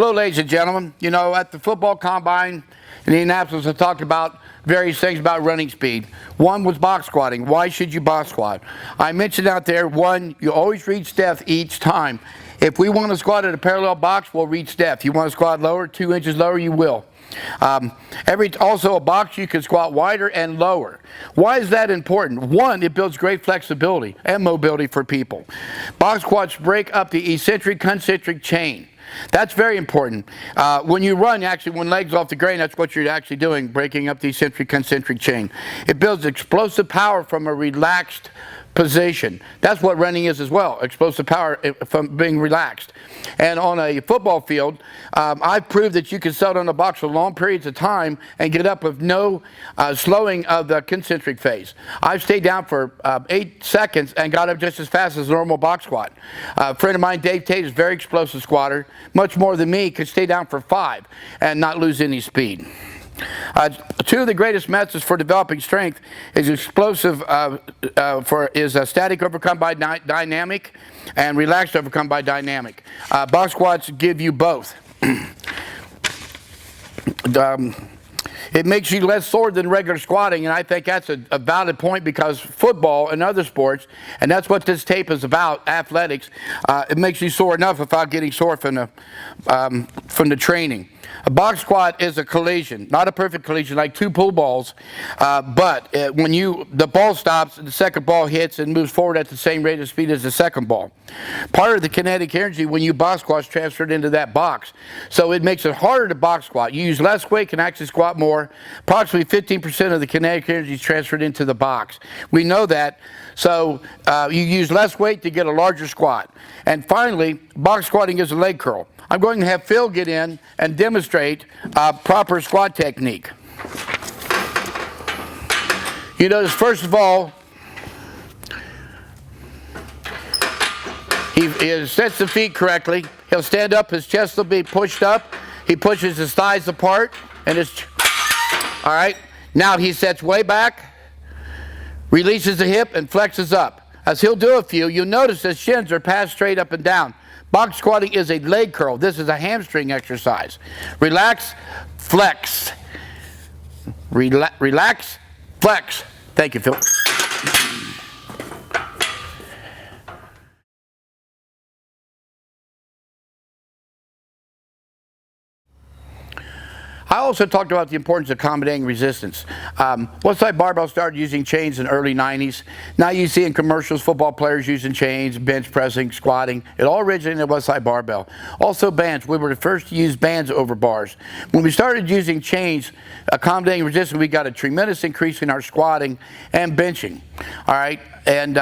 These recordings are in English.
Hello, ladies and gentlemen. You know, at the football combine in Indianapolis, I talked about various things about running speed. One was box squatting. Why should you box squat? I mentioned out there, one, you always reach depth each time. If we want to squat at a parallel box, we'll reach depth. You want to squat lower, 2 inches lower, you will. Also a box you can squat wider and lower. Why is that important? One, it builds great flexibility and mobility for people. Box squats break up the eccentric concentric chain. That's very important. When you run, actually, when legs off the ground, that's what you're actually doing, breaking up the eccentric concentric chain. It builds explosive power from a relaxed position. That's what running is as well, explosive power from being relaxed. And on a football field, I've proved that you can sit on a box for long periods of time and get up with no slowing of the concentric phase. I've stayed down for 8 seconds and got up just as fast as a normal box squat. A friend of mine, Dave Tate, is a very explosive squatter, much more than me, could stay down for 5 and not lose any speed. Two of the greatest methods for developing strength is explosive static overcome by dynamic and relaxed overcome by dynamic. Box squats give you both. It makes you less sore than regular squatting, and I think that's a valid point because football and other sports, and that's what this tape is about, athletics, it makes you sore enough without getting sore from the training. A box squat is a collision, not a perfect collision like two pool balls, but when the ball stops, the second ball hits and moves forward at the same rate of speed as the second ball. Part of the kinetic energy when you box squat is transferred into that box, so it makes it harder to box squat. You use less weight, can actually squat more. Approximately 15% of the kinetic energy is transferred into the box. We know that, so you use less weight to get a larger squat. And finally, box squatting is a leg curl. I'm going to have Phil get in and demonstrate proper squat technique. You notice, first of all, he sets the feet correctly. He'll stand up, his chest will be pushed up. He pushes his thighs apart, and all right. Now he sets way back, releases the hip, and flexes up. As he'll do a few, you'll notice his shins are passed straight up and down. Box squatting is a leg curl. This is a hamstring exercise. Relax, flex. Relax, flex. Thank you, Phil. I also talked about the importance of accommodating resistance. Westside Barbell started using chains in the early 90s. Now you see in commercials football players using chains, bench pressing, squatting. It all originated in Westside Barbell. Also bands. We were the first to use bands over bars. When we started using chains, accommodating resistance, we got a tremendous increase in our squatting and benching. All right. And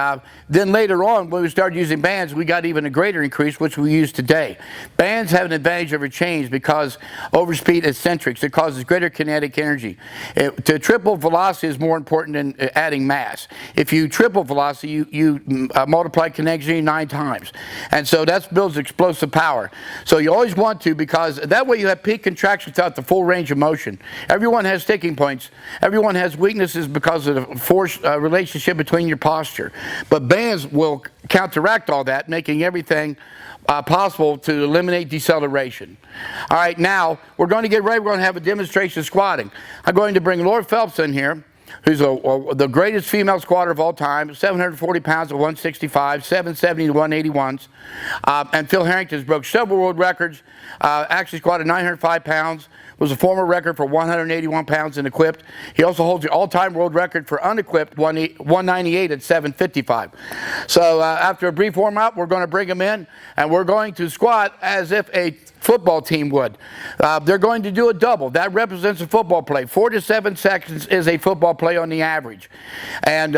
then later on, when we started using bands, we got even a greater increase, which we use today. Bands have an advantage over chains because overspeed eccentrics. It causes greater kinetic energy. To triple velocity is more important than adding mass. If you triple velocity, you multiply kinetic energy 9 times. And so that builds explosive power. So you always want to, because that way you have peak contraction without the full range of motion. Everyone has sticking points. Everyone has weaknesses because of the force relationship between your posture. But bands will counteract all that, making everything possible to eliminate deceleration. All right, now we're going to get ready. We're going to have a demonstration of squatting. I'm going to bring Laura Phelps in here, who's the greatest female squatter of all time, 740 pounds at 165, 770 to 181s. And Phil Harrington's broke several world records, actually squatted 905 pounds, was a former record for 181 pounds and equipped. He also holds the all-time world record for unequipped, 198 at 755. So after a brief warm-up, we're going to bring him in, and we're going to squat as if a football team would. They're going to do a double. That represents a football play. 4 to 7 seconds is a football play on the average. And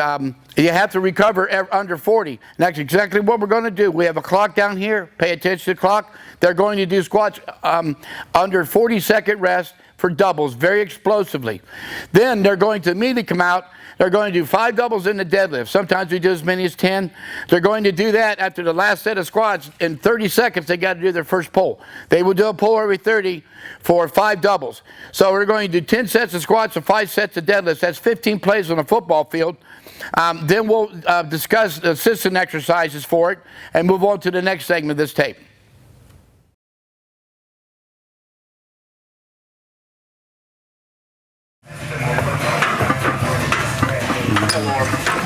you have to recover under 40. And that's exactly what we're going to do. We have a clock down here. Pay attention to the clock. They're going to do squats under 40-second rest for doubles very explosively. Then they're going to immediately come out. They're going to do 5 doubles in the deadlift. Sometimes we do as many as 10. They're going to do that after the last set of squats. In 30 seconds, they got to do their first pull. They will do a pull every 30 for 5 doubles. So we're going to do 10 sets of squats and 5 sets of deadlifts. That's 15 plays on a football field. Then we'll discuss assistant exercises for it and move on to the next segment of this tape.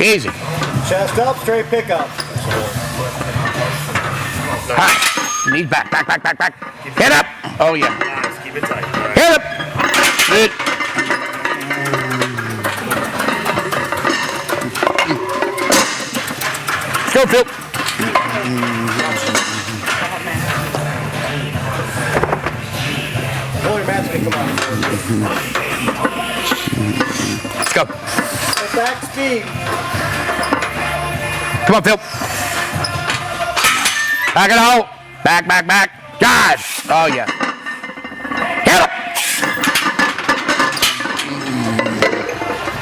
Easy. Chest up, straight pickup. High. Knees back, back, back, back, back. Head up. Oh, yeah. Nice. Keep it tight. Right. Head up. Good. Go, Phil. Pull your mats, come on. Let's go. Back speed. Come on, Phil. Back it out. Back, back, back. Gosh. Oh, yeah. Head up.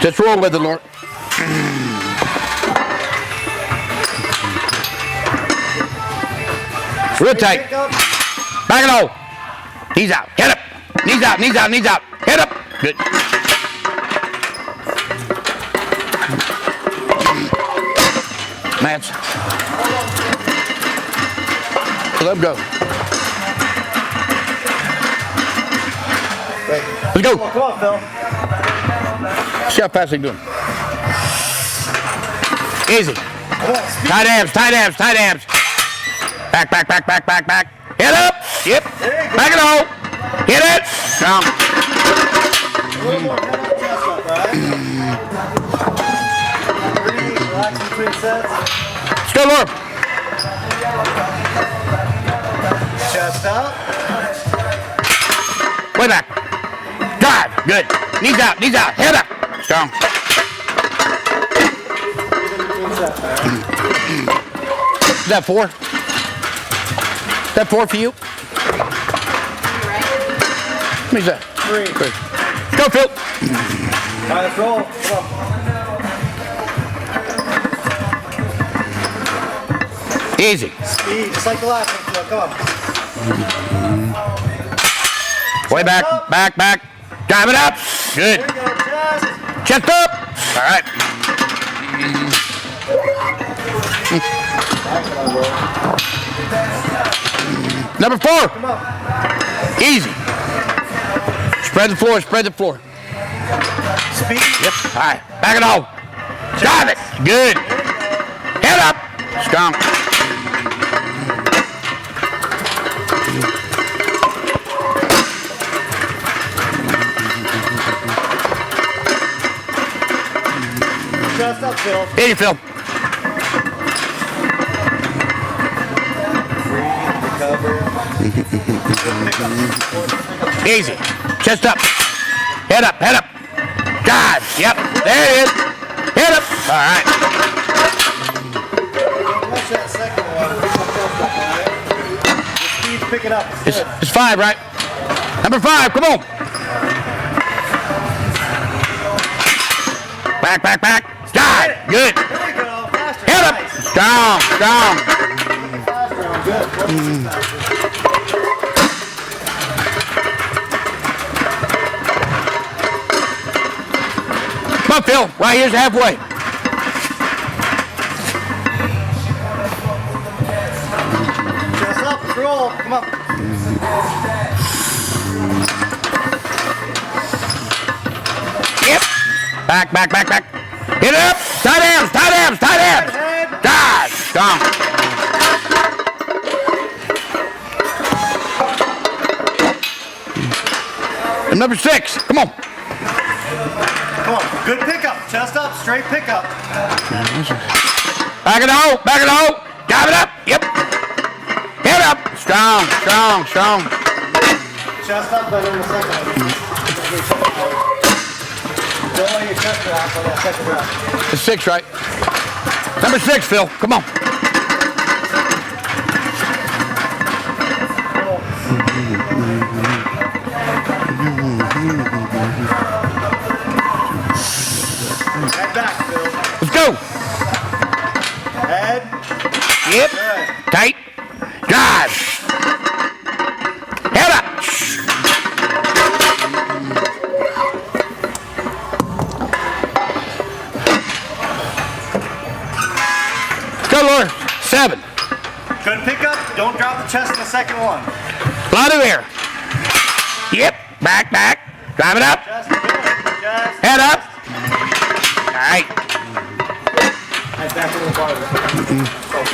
Just roll with it, Lord. Real tight. Back it out. Knees out. Head up. Knees out, knees out, knees out. Head up. Good. Mats. Let him go. Let's go. Come on, Phil. See how fast they doing. Easy. Tight abs, tight abs, tight abs. Back, back, back, back, back, back. Head up. Yep. Back it out. Hit it. Strong. A little more head up, chest up, right? Breathe, relax between sets. Let's go, Laura. Chest up. Way back. Drive. Good. Knees out, knees out. Head up. Strong. Is that 4? Is that 4 for you? How many is that? 3. Go, Phil. All right, let's roll. Come on. Easy. Speed, just like the last one, Phil. Come on. Way back, back, back. Drive it up. Good. There you go, chest. Chest up. All right. Number 4. Come on. Easy. Spread the floor, spread the floor. Speed. Yep. All right. Back it off. Drive it. Good. Head up. Strong. Chest up, Phil. Here you, Phil. Easy. Chest up. Head up, head up. God. Yep. There it is. Head up. All right. Watch that second one. The speed's picking up. It's 5, right? Number 5. Come on. Back, back, back. God. Good. There you go. Faster. Head up. Nice. Strong, strong. Faster. Good. Come on, Phil. Right here's halfway. Chest up. Let's roll. Come on. Yep. Back, back, back, back. Hit it up. Tight abs, tight abs, tight abs. Head. God. Strong. And number 6. Come on. Come on. Good pickup. Chest up. Straight pickup. Back it out. Back it out. Drive it up. Yep. Head up. Strong, strong, strong. Chest up, but in the second one. Don't let your chest relax on that second round. It's 6, right? Number 6, Phil. Come on. Head back, Phil. Let's go. Head. Yep. Good. Tight. Drive. Head up. Go, Laura. 7. Good pickup. Don't drop the chest in the second one. Lot of air. Yep. Back, back. Drive it up. Chest. Good. Chest. Head up. All right. Head back a little farther.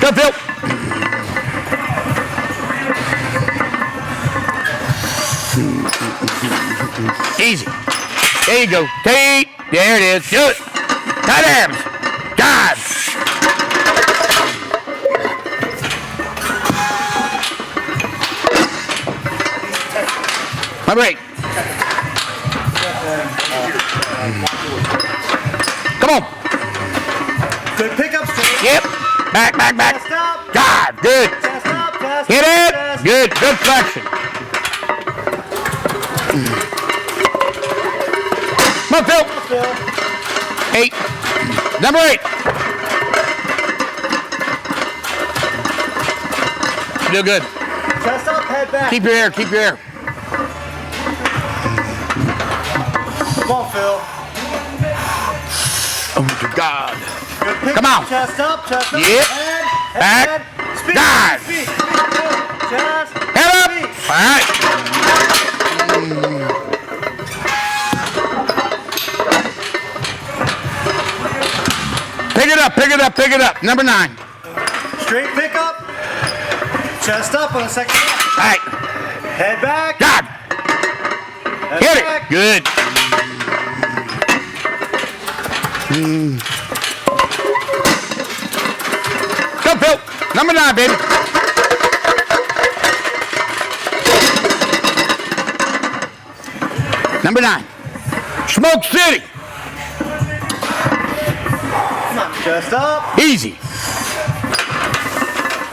Go, Phil. Easy. There you go. Tate. There it is. Do it. Tight arms. God. Number 8. Come on. Good pickup straight. Yep. Back, back, back. Chest up. God. Good. Chest up. Chest Hit up, it. chest. Good. Good flexion. Come on, Phil. Phil. 8. Number 8. You do good. Chest up, head back. Keep your air. Keep your air. Come on, Phil. Oh, my God. Good pick. Come on. Chest up, chest up. Yep. Head, Back. head. Speed, God. speed, speed. Good. Chest. Head up. Speed. All right. Pick it up. Pick it up. Pick it up. Number 9. Straight pickup. Chest up on the second step. All right. Head back. God. Head Hit back. it. Good. Go, Phil. Number 9, baby. Number 9. Smoke City. Come on. Chest up. Easy.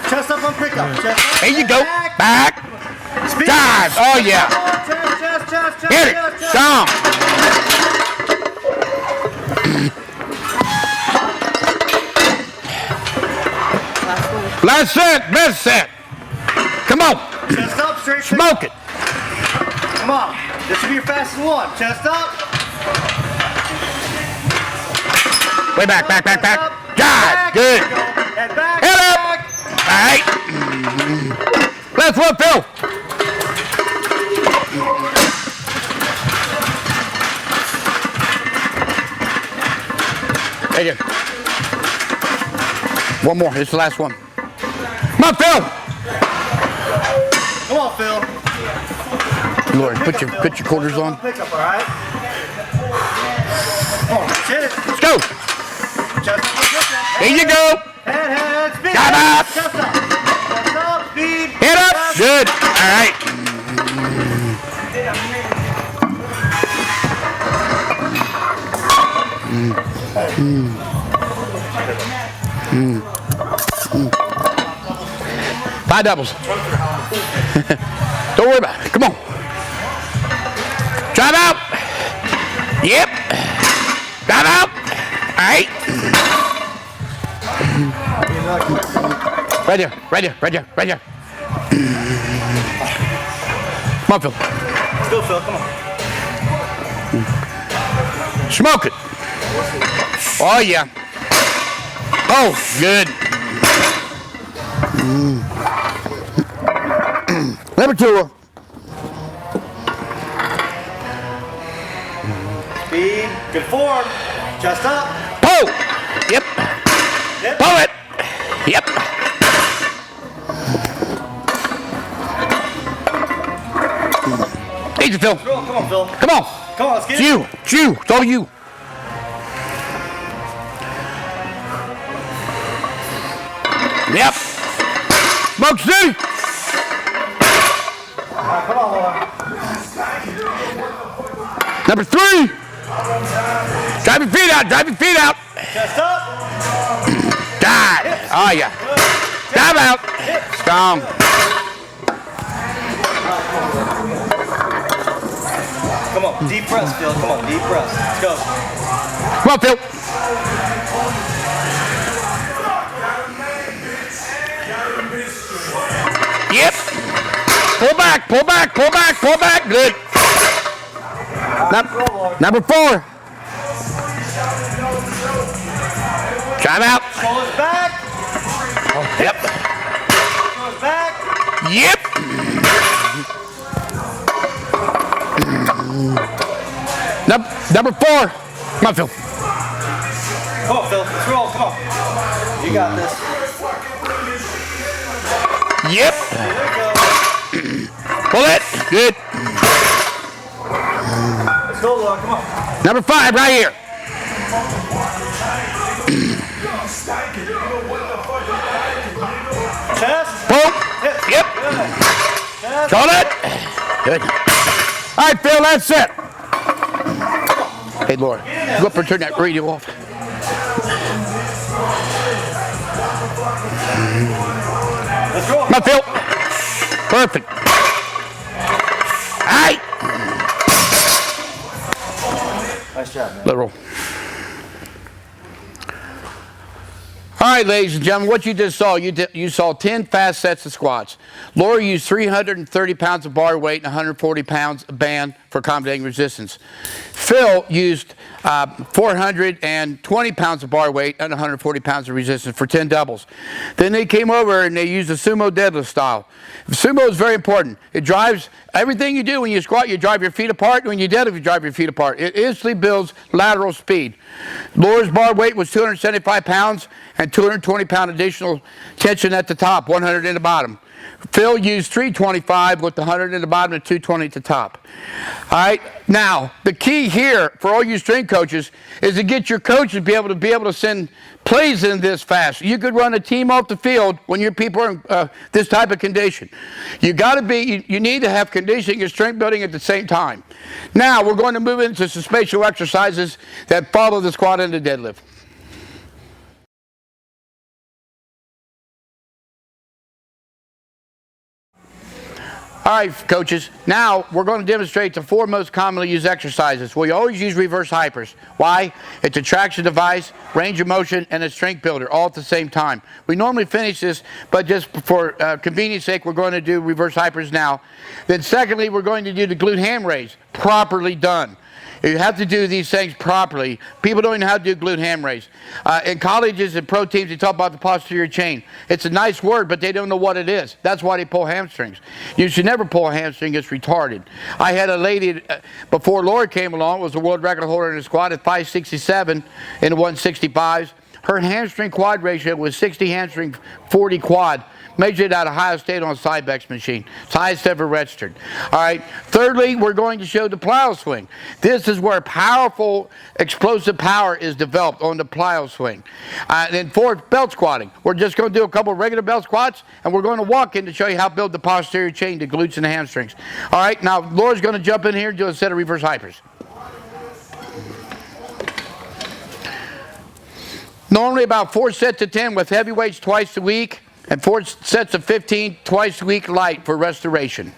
Chest up on pickup. Chest up. There you go. Back. Back. Speed. God. Oh, yeah. Chest, chest, chest, chest, Hit it. chest, chest. Strong. Last set. Best set. Come on. Chest up, straight pickup. Smoke it. Come on. This should be your fastest one. Chest up. Way back, back, back, back. God. Back. Good. There you go. Head back. Head up. Back. All right. Last one, Phil. There you go. One more. It's the last one. Come on, Phil. Come on, Phil. Lord, put your quarters on. Pickup, all right? Come on, hit it. Let's go. Chest up, chest up. There you go. Head, speed. Got up. Chest up. Chest up, speed. Hit up. Chest. Good. All right. Five doubles. Don't worry about it. Come on. Drive out. Yep. Drive out. All right. Right there. Right there. Right there. Right there. Come on, Phil. Let's go, Phil. Come on. Smoke it. Oh, yeah. Oh, good. Number 2. Speed. Good form. Chest up. Pull. Yep. Yep. Pull it. Yep. Easy, Phil. Come on, Phil. Come on. Come on, let's get It's it. you. It's you. It's all you. Yep. Smoke City. Come on, Laura. Number 3. Drive your feet out. Drive your feet out. Chest up. God. Oh, yeah. Dive out. Strong. Come on, deep press, Phil. Come on, deep press. Let's go. Come on, Phil. Yep. Pull back, pull back, pull back, pull back. Good. Number 4. Drive out. Shoulders back. Yep. Shoulders back. Yep. Number 4. Come on, Phil. Come on, Phil. Let's roll. Come on. You got this. Yep. There we go. Pull it. Good. Let's go, Laura. Come on. Number 5, right here. Chest. Boom. Hip. Yep. Good. Chest. Hold it. Good. All right, Phil, that's it. Hey, Laura, go up and turn that radio off. Let's roll. Come on, Phil. Perfect. All right. Nice job, man. Let roll. All right, ladies and gentlemen, what you just saw, you saw 10 fast sets of squats. Laura used 330 pounds of bar weight and 140 pounds of band for accommodating resistance. Phil used 420 pounds of bar weight and 140 pounds of resistance for 10 doubles. Then they came over and they used the sumo deadlift style. Sumo is very important. It drives everything you do. When you squat, you drive your feet apart. When you deadlift, you drive your feet apart. It instantly builds lateral speed. Laura's bar weight was 275 pounds and 220 pound additional tension at the top, 100 in the bottom. Phil used 325 with the 100 in the bottom and 220 at the top. All right. Now, the key here for all you strength coaches is to get your coaches to be able to send plays in this fast. You could run a team off the field when your people are in this type of condition. You need to have conditioning and strength building at the same time. Now, we're going to move into some spatial exercises that follow the squat and the deadlift. All right, coaches, now we're going to demonstrate the 4 most commonly used exercises. We always use reverse hypers. Why? It's a traction device, range of motion, and a strength builder all at the same time. We normally finish this, but just for convenience sake, we're going to do reverse hypers now. Then secondly, we're going to do the glute ham raise, properly done. You have to do these things properly. People don't know how to do glute ham raise. In colleges and pro teams, they talk about the posterior chain. It's a nice word, but they don't know what it is. That's why they pull hamstrings. You should never pull a hamstring. It's retarded. I had a lady, before Laura came along, was the world record holder in the squat at 567 in the 165s. Her hamstring quad ratio was 60 hamstring, 40 quad. Measured at Ohio State on a Cybex machine. It's highest ever registered. All right. Thirdly, we're going to show the plyo swing. This is where powerful, explosive power is developed on the plyo swing. Then fourth, belt squatting. We're just going to do a couple of regular belt squats, and we're going to walk in to show you how to build the posterior chain, the glutes and the hamstrings. All right. Now, Laura's going to jump in here and do a set of reverse hypers. Normally about 4 sets of 10 with heavy weights twice a week. And 4 sets of 15 twice a week light for restoration.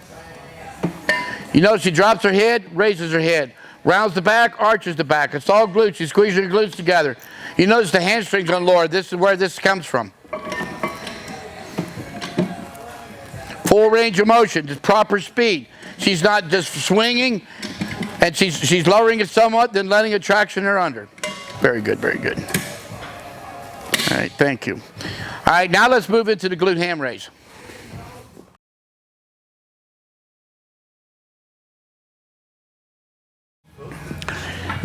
You notice she drops her head, raises her head, rounds the back, arches the back. It's all glutes. She squeezes her glutes together. You notice the hamstrings on Laura. This is where this comes from. Full range of motion, just proper speed. She's not just swinging, and she's lowering it somewhat, then letting it traction her under. Very good, very good. All right, thank you. All right, now let's move into the glute ham raise.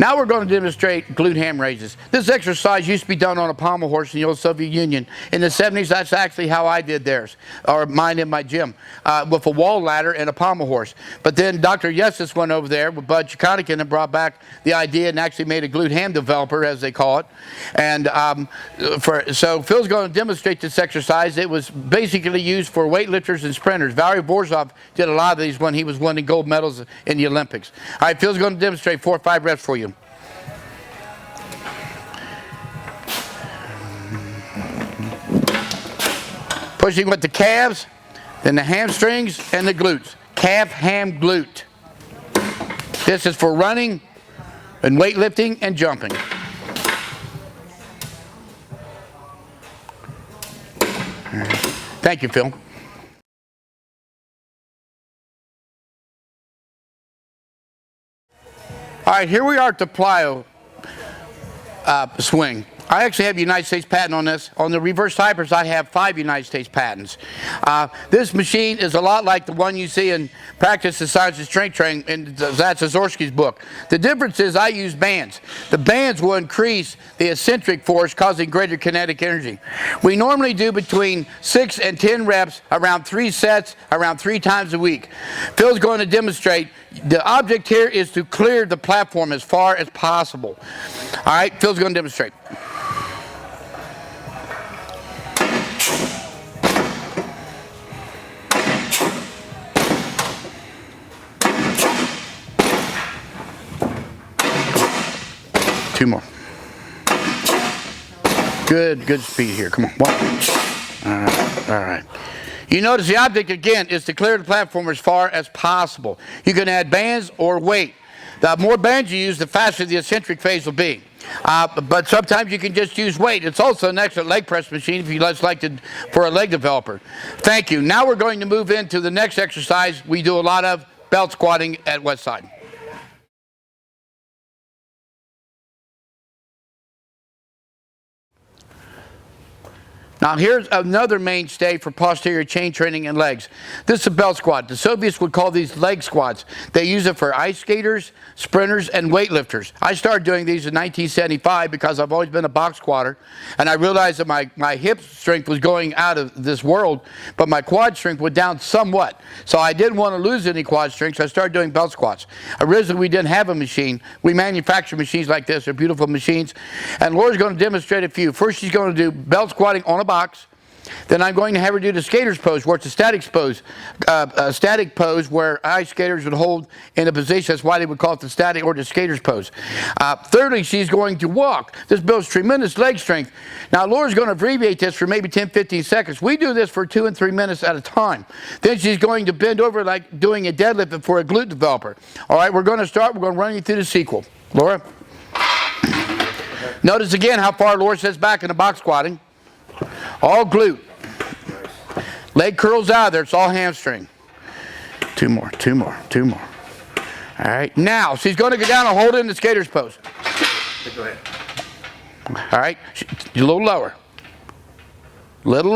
Now we're going to demonstrate glute ham raises. This exercise used to be done on a pommel horse in the old Soviet Union. In the 70s, that's actually how I did theirs, or mine in my gym, with a wall ladder and a pommel horse. But then Dr. Yessis went over there with Bud Chikonikin and brought back the idea and actually made a glute ham developer, as they call it. And so Phil's going to demonstrate this exercise. It was basically used for weightlifters and sprinters. Valery Borzov did a lot of these when he was winning gold medals in the Olympics. All right, Phil's going to demonstrate 4 or 5 reps for you. Pushing with the calves, then the hamstrings, and the glutes. Calf, ham, glute. This is for running and weightlifting and jumping. Thank you, Phil. All right, here we are at the plyo swing. I actually have a United States patent on this. On the reverse hypers, I have 5 United States patents. This machine is a lot like the one you see in Practice the Science of Strength Training in Zazorsky's book. The difference is I use bands. The bands will increase the eccentric force, causing greater kinetic energy. We normally do between 6 and 10 reps, around 3 sets, around 3 times a week. Phil's going to demonstrate. The object here is to clear the platform as far as possible. All right, Phil's going to demonstrate. Two more. Good speed here. Come on. 1. All right. You notice the object again is to clear the platform as far as possible. You can add bands or weight. The more bands you use, the faster the eccentric phase will be. But sometimes you can just use weight. It's also an excellent leg press machine if you like to for a leg developer. Thank you. Now we're going to move into the next exercise we do a lot of, belt squatting at Westside. Now here's another mainstay for posterior chain training and legs. This is a belt squat. The Soviets would call these leg squats. They use it for ice skaters, sprinters, and weightlifters. I started doing these in 1975 because I've always been a box squatter, and I realized that my hip strength was going out of this world, but my quad strength went down somewhat. So I didn't want to lose any quad strength, so I started doing belt squats. Originally, we didn't have a machine. We manufacture machines like this. They're beautiful machines. And Laura's going to demonstrate a few. First, she's going to do belt squatting on a box. Then I'm going to have her do the skater's pose, where it's a static pose where ice skaters would hold in a position. That's why they would call it the static or the skater's pose. Thirdly, she's going to walk. This builds tremendous leg strength. Now, Laura's going to abbreviate this for maybe 10, 15 seconds. We do this for 2 and 3 minutes at a time. Then she's going to bend over like doing a deadlift for a glute developer. All right, we're going to start. We're going to run you through the sequel. Laura? Notice again how far Laura sits back in the box squatting. All glute. Leg curls out of there. It's all hamstring. 2 more. All right. Now, she's going to go down and hold it in the skater's pose. Go ahead. All right. A little lower. Let's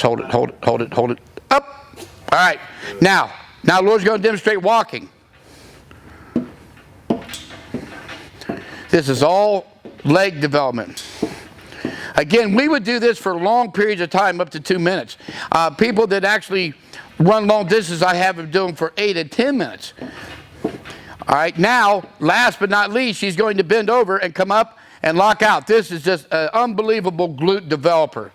hold it. Up. All right. Now Laura's going to demonstrate walking. This is all leg development. Again, we would do this for long periods of time, up to 2 minutes. People that actually run long distances, I have them doing for 8 and 10 minutes. All right, now, last but not least, she's going to bend over and come up and lock out. This is just an unbelievable glute developer.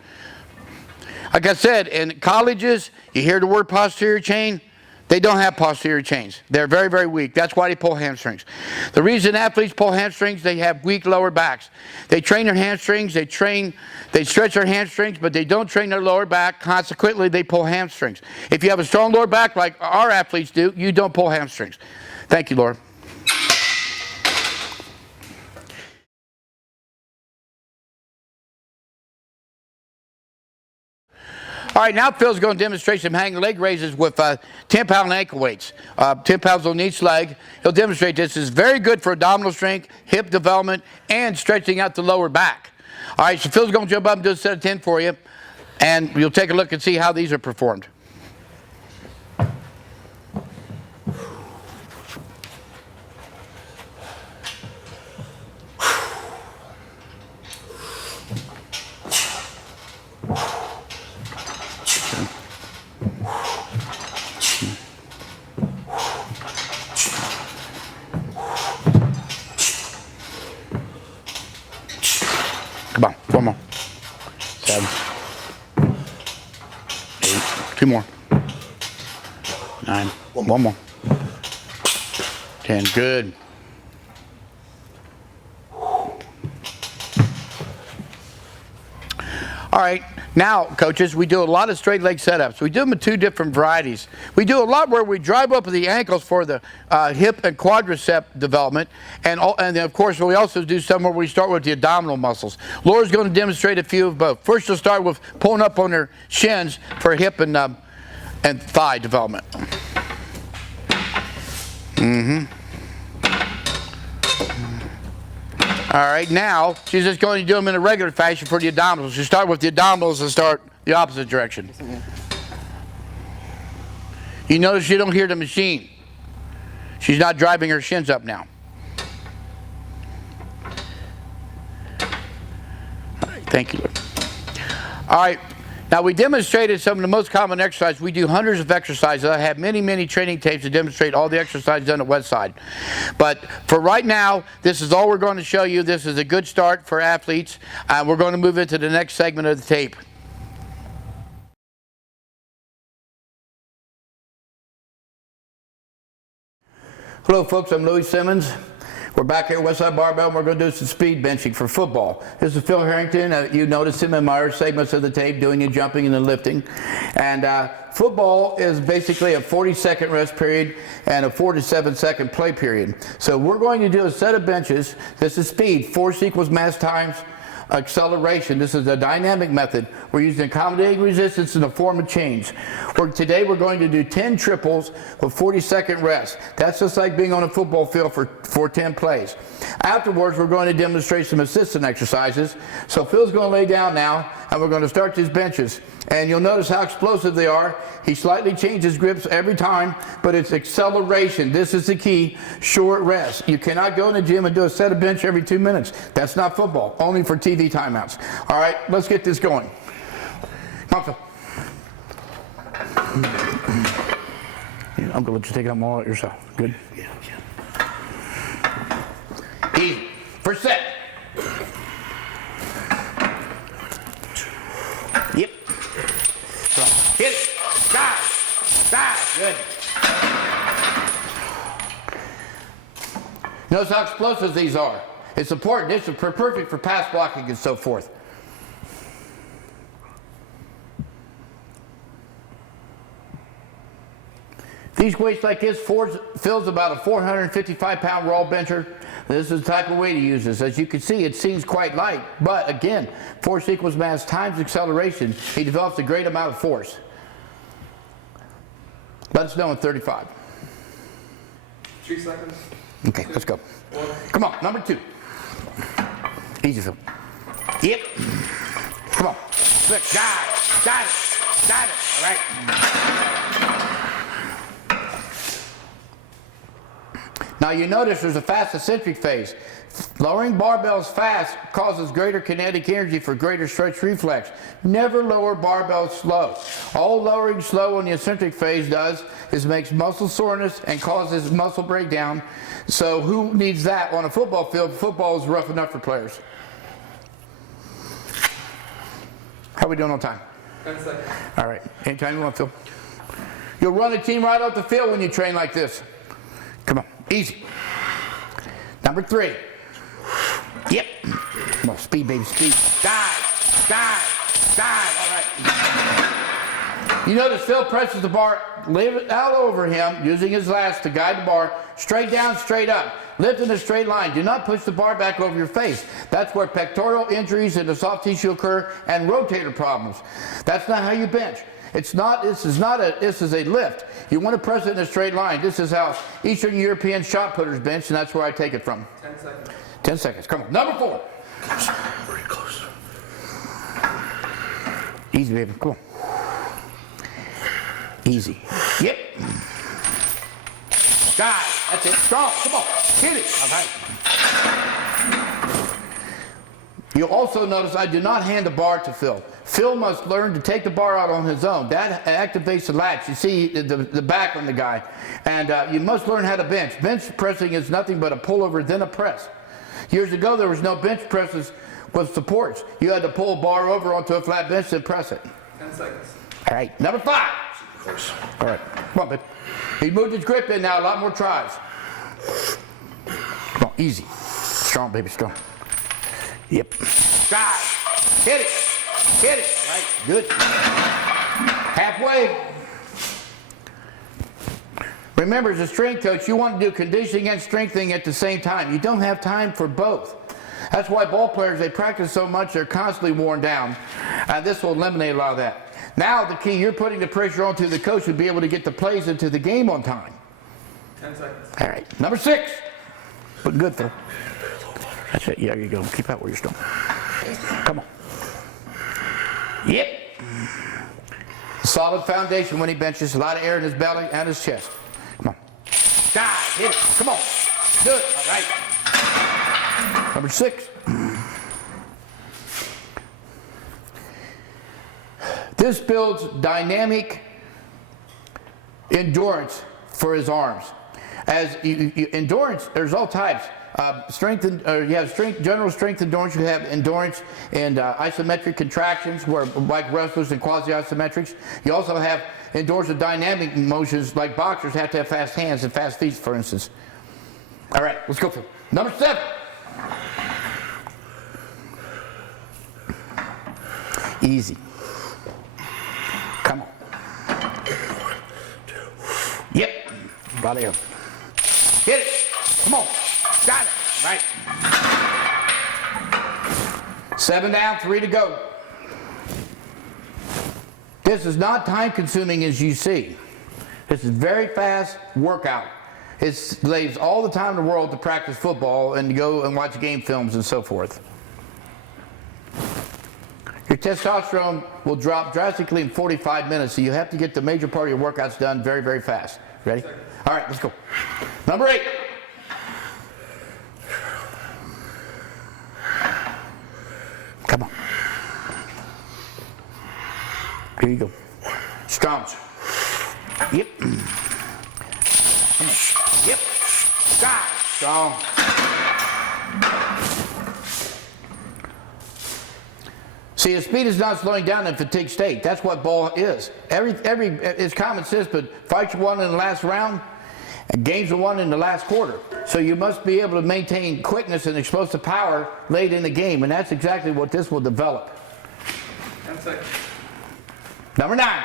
Like I said, in colleges, you hear the word posterior chain. They don't have posterior chains. They're very, very weak. That's why they pull hamstrings. The reason athletes pull hamstrings, they have weak lower backs. They train their hamstrings, they stretch their hamstrings, but they don't train their lower back. Consequently, they pull hamstrings. If you have a strong lower back like our athletes do, you don't pull hamstrings. Thank you, Laura. All right, now Phil's going to demonstrate some hanging leg raises with 10-pound ankle weights. 10 pounds on each leg. He'll demonstrate this. This is very good for abdominal strength, hip development, and stretching out the lower back. All right, so Phil's going to jump up and do a set of 10 for you, and you'll take a look and see how these are performed. Come on, 1 more. 7, 8, 2 more. 9, 1 more. 10, good. All right, now, coaches, we do a lot of straight leg setups. We do them in 2 different varieties. We do a lot where we drive up the ankles for the hip and quadricep development, and then, of course, we also do some where we start with the abdominal muscles. Laura's going to demonstrate a few of both. First, she'll start with pulling up on her shins for hip and thigh development. All right, now she's just going to do them in a regular fashion for the abdominals. You start with the abdominals and start the opposite direction. You notice you don't hear the machine. She's not driving her shins up now. All right, thank you. All right. Now, we demonstrated some of the most common exercises. We do hundreds of exercises. I have many, many training tapes to demonstrate all the exercises done at Westside. But for right now, this is all we're going to show you. This is a good start for athletes. We're going to move into the next segment of the tape. Hello, folks. I'm Louie Simmons. We're back here at Westside Barbell, and we're going to do some speed benching for football. This is Phil Harrington. You noticed him in my other segments of the tape doing the jumping and the lifting. And football is basically a 40-second rest period and a 4 to 7 second play period. So we're going to do a set of benches. This is speed, force equals mass times acceleration. This is a dynamic method. We're using accommodating resistance in the form of chains. Today we're going to do 10 triples with 40-second rest. That's just like being on a football field for 10 plays. Afterwards, we're going to demonstrate some assistant exercises. So Phil's going to lay down now, and we're going to start these benches. And you'll notice how explosive they are. He slightly changes grips every time, but it's acceleration. This is the key. Short rest. You cannot go in the gym and do a set of bench every 2 minutes. That's not football. Only for TV timeouts. All right, let's get this going. Come on, Phil. I'm going to let you take it all out yourself. Good? Yeah. Easy. First set. Yep. Hit it. Dive. Good. Notice how explosive these are. It's important. This is perfect for pass blocking and so forth. These weights like this, Phil's about a 455-pound raw bencher. This is the type of weight he uses. As you can see, it seems quite light, but again, force equals mass times acceleration. He develops a great amount of force. Let us know in 35. 3 seconds. Okay, let's go. Come on, number 2. Easy, Phil. Yep. Come on. Quick. Got it. All right. Now you notice there's a fast eccentric phase. Lowering barbells fast causes greater kinetic energy for greater stretch reflex. Never lower barbells slow. All lowering slow in the eccentric phase does is makes muscle soreness and causes muscle breakdown. So who needs that on a football field? Football is rough enough for players. How are we doing on time? 10 seconds. All right. Anytime you want, Phil. You'll run a team right off the field when you train like this. Come on. Easy. Number 3. Yep. Come on, speed, baby, speed. Dive. All right. You notice Phil presses the bar out over him using his lats to guide the bar straight down, straight up. Lift in a straight line. Do not push the bar back over your face. That's where pectoral injuries and the soft tissue occur and rotator problems. That's not how you bench. This is a lift. You want to press it in a straight line. This is how Eastern European shot putters bench, and that's where I take it from. 10 seconds. 10 seconds. Come on. Number 4. Very close. Easy, baby. Come on. Easy. Yep. Guys, that's it. Strong. Come on. Hit it. All right. You'll also notice I do not hand the bar to Phil. Phil must learn to take the bar out on his own. That activates the lats. You see the back on the guy. And you must learn how to bench. Bench pressing is nothing but a pullover, then a press. Years ago, there was no bench presses with supports. You had to pull a bar over onto a flat bench and press it. 10 seconds. All right, number 5. Close. All right, come on, babe. He moved his grip in now, a lot more tries. Come on, easy. Strong, baby, strong. Yep. Guys, hit it. Hit it. All right, good. Halfway. Remember, as a strength coach, you want to do conditioning and strengthening at the same time. You don't have time for both. That's why ball players, they practice so much, they're constantly worn down. This will eliminate a lot of that. Now, the key, you're putting the pressure onto the coach to be able to get the plays into the game on time. 10 seconds. All right, number 6. Looking good, Phil. That's it. Yeah, there you go. Keep out where you're strong. Come on. Yep. Solid foundation when he benches. A lot of air in his belly and his chest. Come on. God, hit it. Come on. Do it. All right. Number 6. This builds dynamic endurance for his arms. As endurance, there's all types. You have general strength endurance. You have endurance and isometric contractions, where like wrestlers and quasi-isometrics. You also have endurance of dynamic motions, like boxers have to have fast hands and fast feet, for instance. All right, let's go for number 7. Easy. Come on. Yep. Got it. Hit it. Come on. Got it. Right. 7 down, 3 to go. This is not time consuming as you see. This is very fast workout. It saves all the time in the world to practice football and to go and watch game films and so forth. Your testosterone will drop drastically in 45 minutes, so you have to get the major part of your workouts done very, very fast. Ready? All right, let's go. Number 8. Come on. Here you go. Strong. Yep. Come on. Yep. God. Strong. See, the speed is not slowing down in fatigue state. That's what ball is. It's common sense, but fights are won in the last round, and games are won in the last quarter. So you must be able to maintain quickness and explosive power late in the game, and that's exactly what this will develop. Number 9.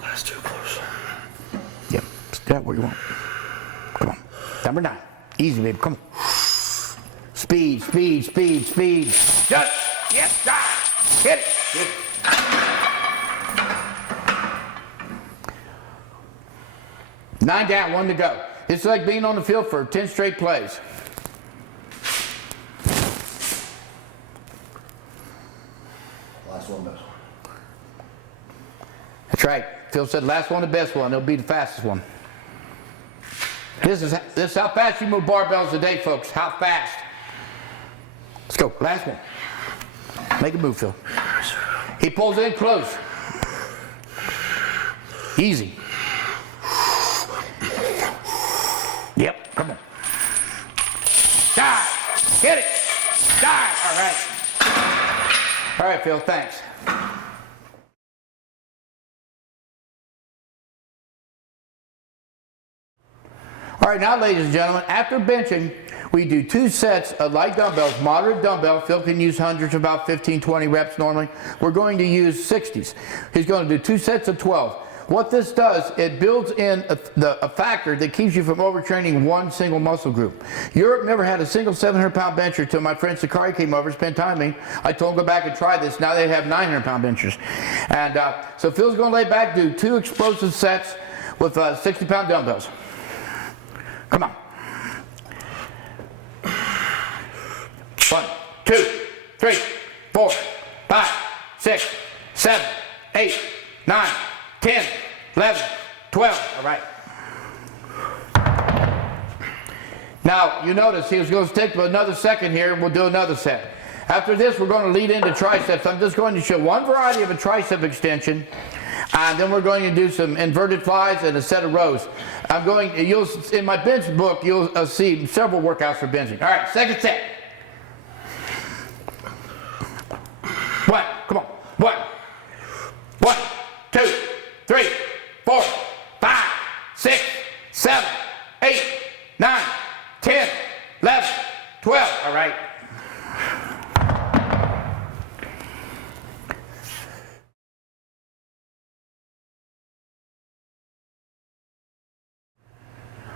That's too close. Yep, start where you want. Come on. Number 9. Easy, baby. Come on. Speed, speed, speed, speed. Just, yes, die. Hit it. Hit it. Nine down, 1 to go. It's like being on the field for 10 straight plays. Last one, best one. That's right. Phil said last one, the best one. It'll be the fastest one. This is how fast you move barbells today, folks. How fast. Let's go. Last one. Make a move, Phil. He pulls in close. Easy. Yep. Come on. Die. Hit it. Die. All right. All right, Phil. Thanks. All right, now, ladies and gentlemen, after benching, we do 2 sets of light dumbbells, moderate dumbbell. Phil can use hundreds, about 15, 20 reps normally. We're going to use 60s. He's going to do 2 sets of 12. What this does, it builds in a factor that keeps you from overtraining one single muscle group. Europe never had a single 700-pound bencher until my friend Sakari came over, spent time with me. I told him go back and try this. Now they have 900-pound benchers. And so Phil's going to lay back, do 2 explosive sets with 60-pound dumbbells. Come on. 1, 2, 3, 4, 5, 6, 7, 8, 9, 10, 11, 12. All right. Now, you notice he was going to take another second here, and we'll do another set. After this, we're going to lead into triceps. I'm just going to show one variety of a tricep extension, and then we're going to do some inverted flies and a set of rows. In my bench book, you'll see several workouts for benching. All right, second set. 1, come on. 1, 2, 3, 4, 5, 6, 7, 8, 9, 10, 11, 12. All right.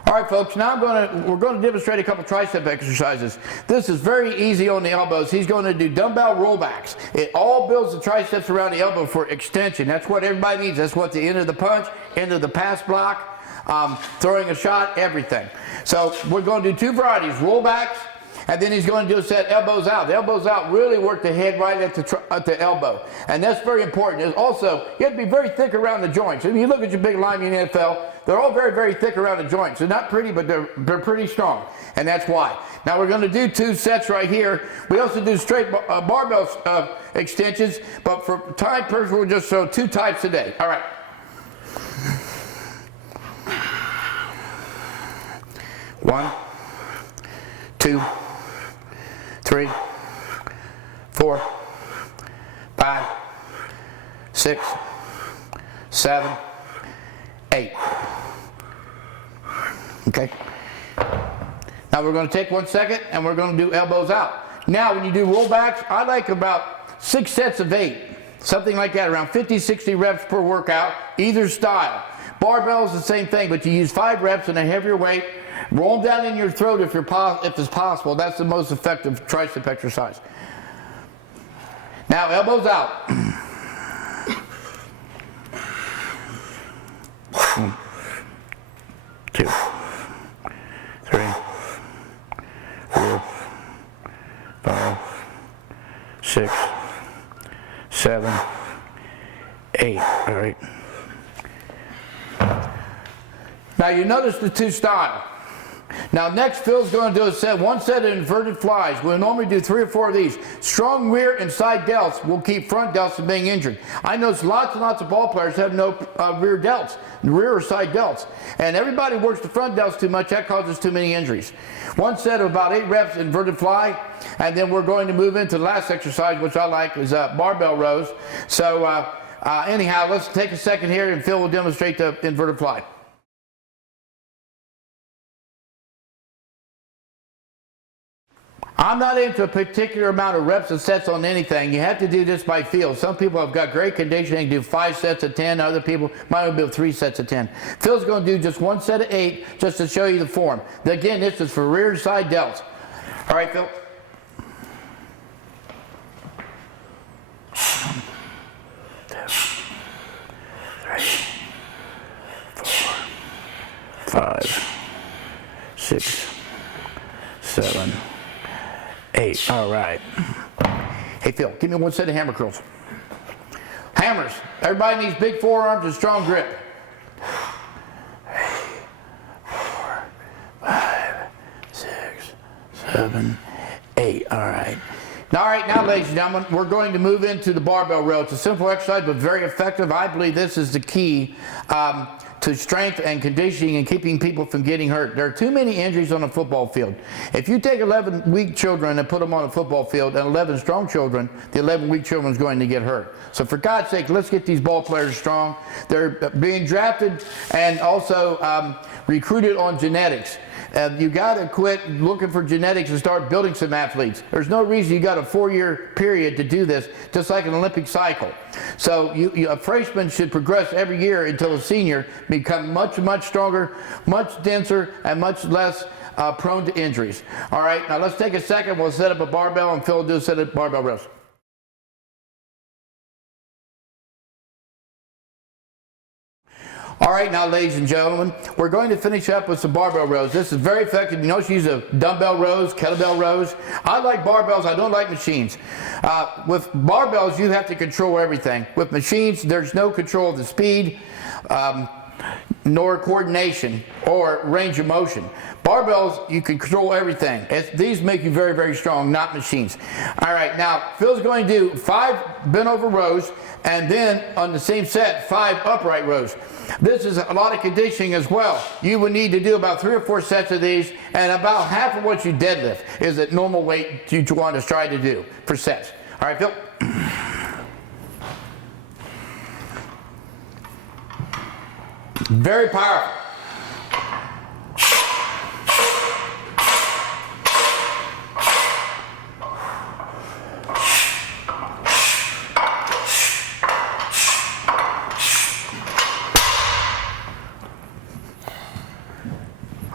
All right, folks, now we're going to demonstrate a couple tricep exercises. This is very easy on the elbows. He's going to do dumbbell rollbacks. It all builds the triceps around the elbow for extension. That's what everybody needs. That's what the end of the punch, end of the pass block, throwing a shot, everything. So we're going to do 2 varieties, rollbacks, and then he's going to do a set elbows out. The elbows out really work the head right at the elbow. And that's very important. It's also, you have to be very thick around the joints. If you look at your big linemen in the NFL, they're all very, very thick around the joints. They're not pretty, but they're pretty strong. And that's why. Now we're going to do 2 sets right here. We also do straight barbell extensions, but for time purposes, we'll just show 2 types a day. All right. One, 2, 3, 4, 5, 6, 7, 8. Okay. Now we're going to take 1 second and we're going to do elbows out. Now when you do rollbacks, I like about 6 sets of 8. Something like that, around 50, 60 reps per workout, either style. Barbell is the same thing, but you use 5 reps and a heavier weight. Roll them down in your throat if it's possible. That's the most effective tricep exercise. Now elbows out. 1, 2, 3, 4, 5, 6, 7, 8. All right. Now you notice the 2 styles. Now next, Phil's going to do 1 set of inverted flies. We'll normally do 3 or 4 of these. Strong rear and side delts will keep front delts from being injured. I notice lots and lots of ball players have no rear delts, rear or side delts. And everybody works the front delts too much. That causes too many injuries. 1 set of about 8 reps inverted fly. And then we're going to move into the last exercise, which I like, is barbell rows. So anyhow, let's take a second here and Phil will demonstrate the inverted fly. I'm not into a particular amount of reps and sets on anything. You have to do this by feel. Some people have got great conditioning, do 5 sets of 10. Other people might do 3 sets of 10. Phil's going to do just 1 set of 8 just to show you the form. Again, this is for rear and side delts. All right, Phil. 1, 2, 3, 4, 5, 6, 7, 8. All right. Hey, Phil, give me 1 set of hammer curls. Hammers. Everybody needs big forearms and strong grip. 4, 5, 6, 7, 8. All right. Now, ladies and gentlemen, we're going to move into the barbell row. It's a simple exercise, but very effective. I believe this is the key to strength and conditioning and keeping people from getting hurt. There are too many injuries on a football field. If you take 11 weak children and put them on a football field and 11 strong children, the 11 weak children is going to get hurt. So for God's sake, let's get these ball players strong. They're being drafted and also recruited on genetics. You got to quit looking for genetics and start building some athletes. There's no reason you got a 4-year period to do this, just like an Olympic cycle. So a freshman should progress every year until a senior, become much, much stronger, much denser, and much less prone to injuries. All right, now let's take a second. We'll set up a barbell and Phil will do a set of barbell rows. All right, now, ladies and gentlemen, we're going to finish up with some barbell rows. This is very effective. You notice you use dumbbell rows, kettlebell rows. I like barbells. I don't like machines. With barbells, you have to control everything. With machines, there's no control of the speed, nor coordination or range of motion. Barbells, you can control everything. These make you very, very strong, not machines. All right, now Phil's going to do 5 bent over rows and then on the same set, 5 upright rows. This is a lot of conditioning as well. You would need to do about 3 or 4 sets of these, and about half of what you deadlift is the normal weight you want to try to do for sets. All right, Phil. Very powerful.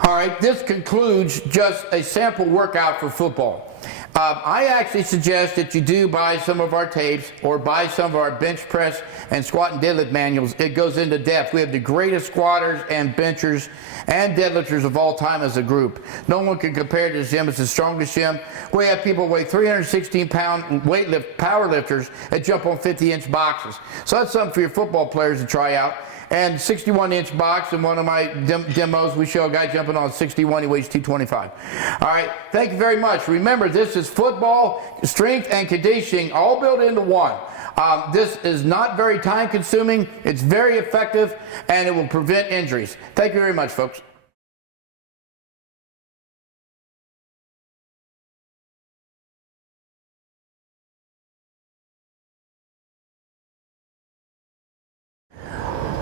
All right, this concludes just a sample workout for football. I actually suggest that you do buy some of our tapes or buy some of our bench press and squat and deadlift manuals. It goes into depth. We have the greatest squatters and benchers and deadlifters of all time as a group. No one can compare to this gym. It's the strongest gym. We have people weigh 316-pound power lifters that jump on 50-inch boxes. So that's something for your football players to try out. And 61-inch box. In one of my demos, we show a guy jumping on 61. He weighs 225. All right. Thank you very much. Remember, this is football, strength, and conditioning all built into one. This is not very time consuming. It's very effective, and it will prevent injuries. Thank you very much, folks.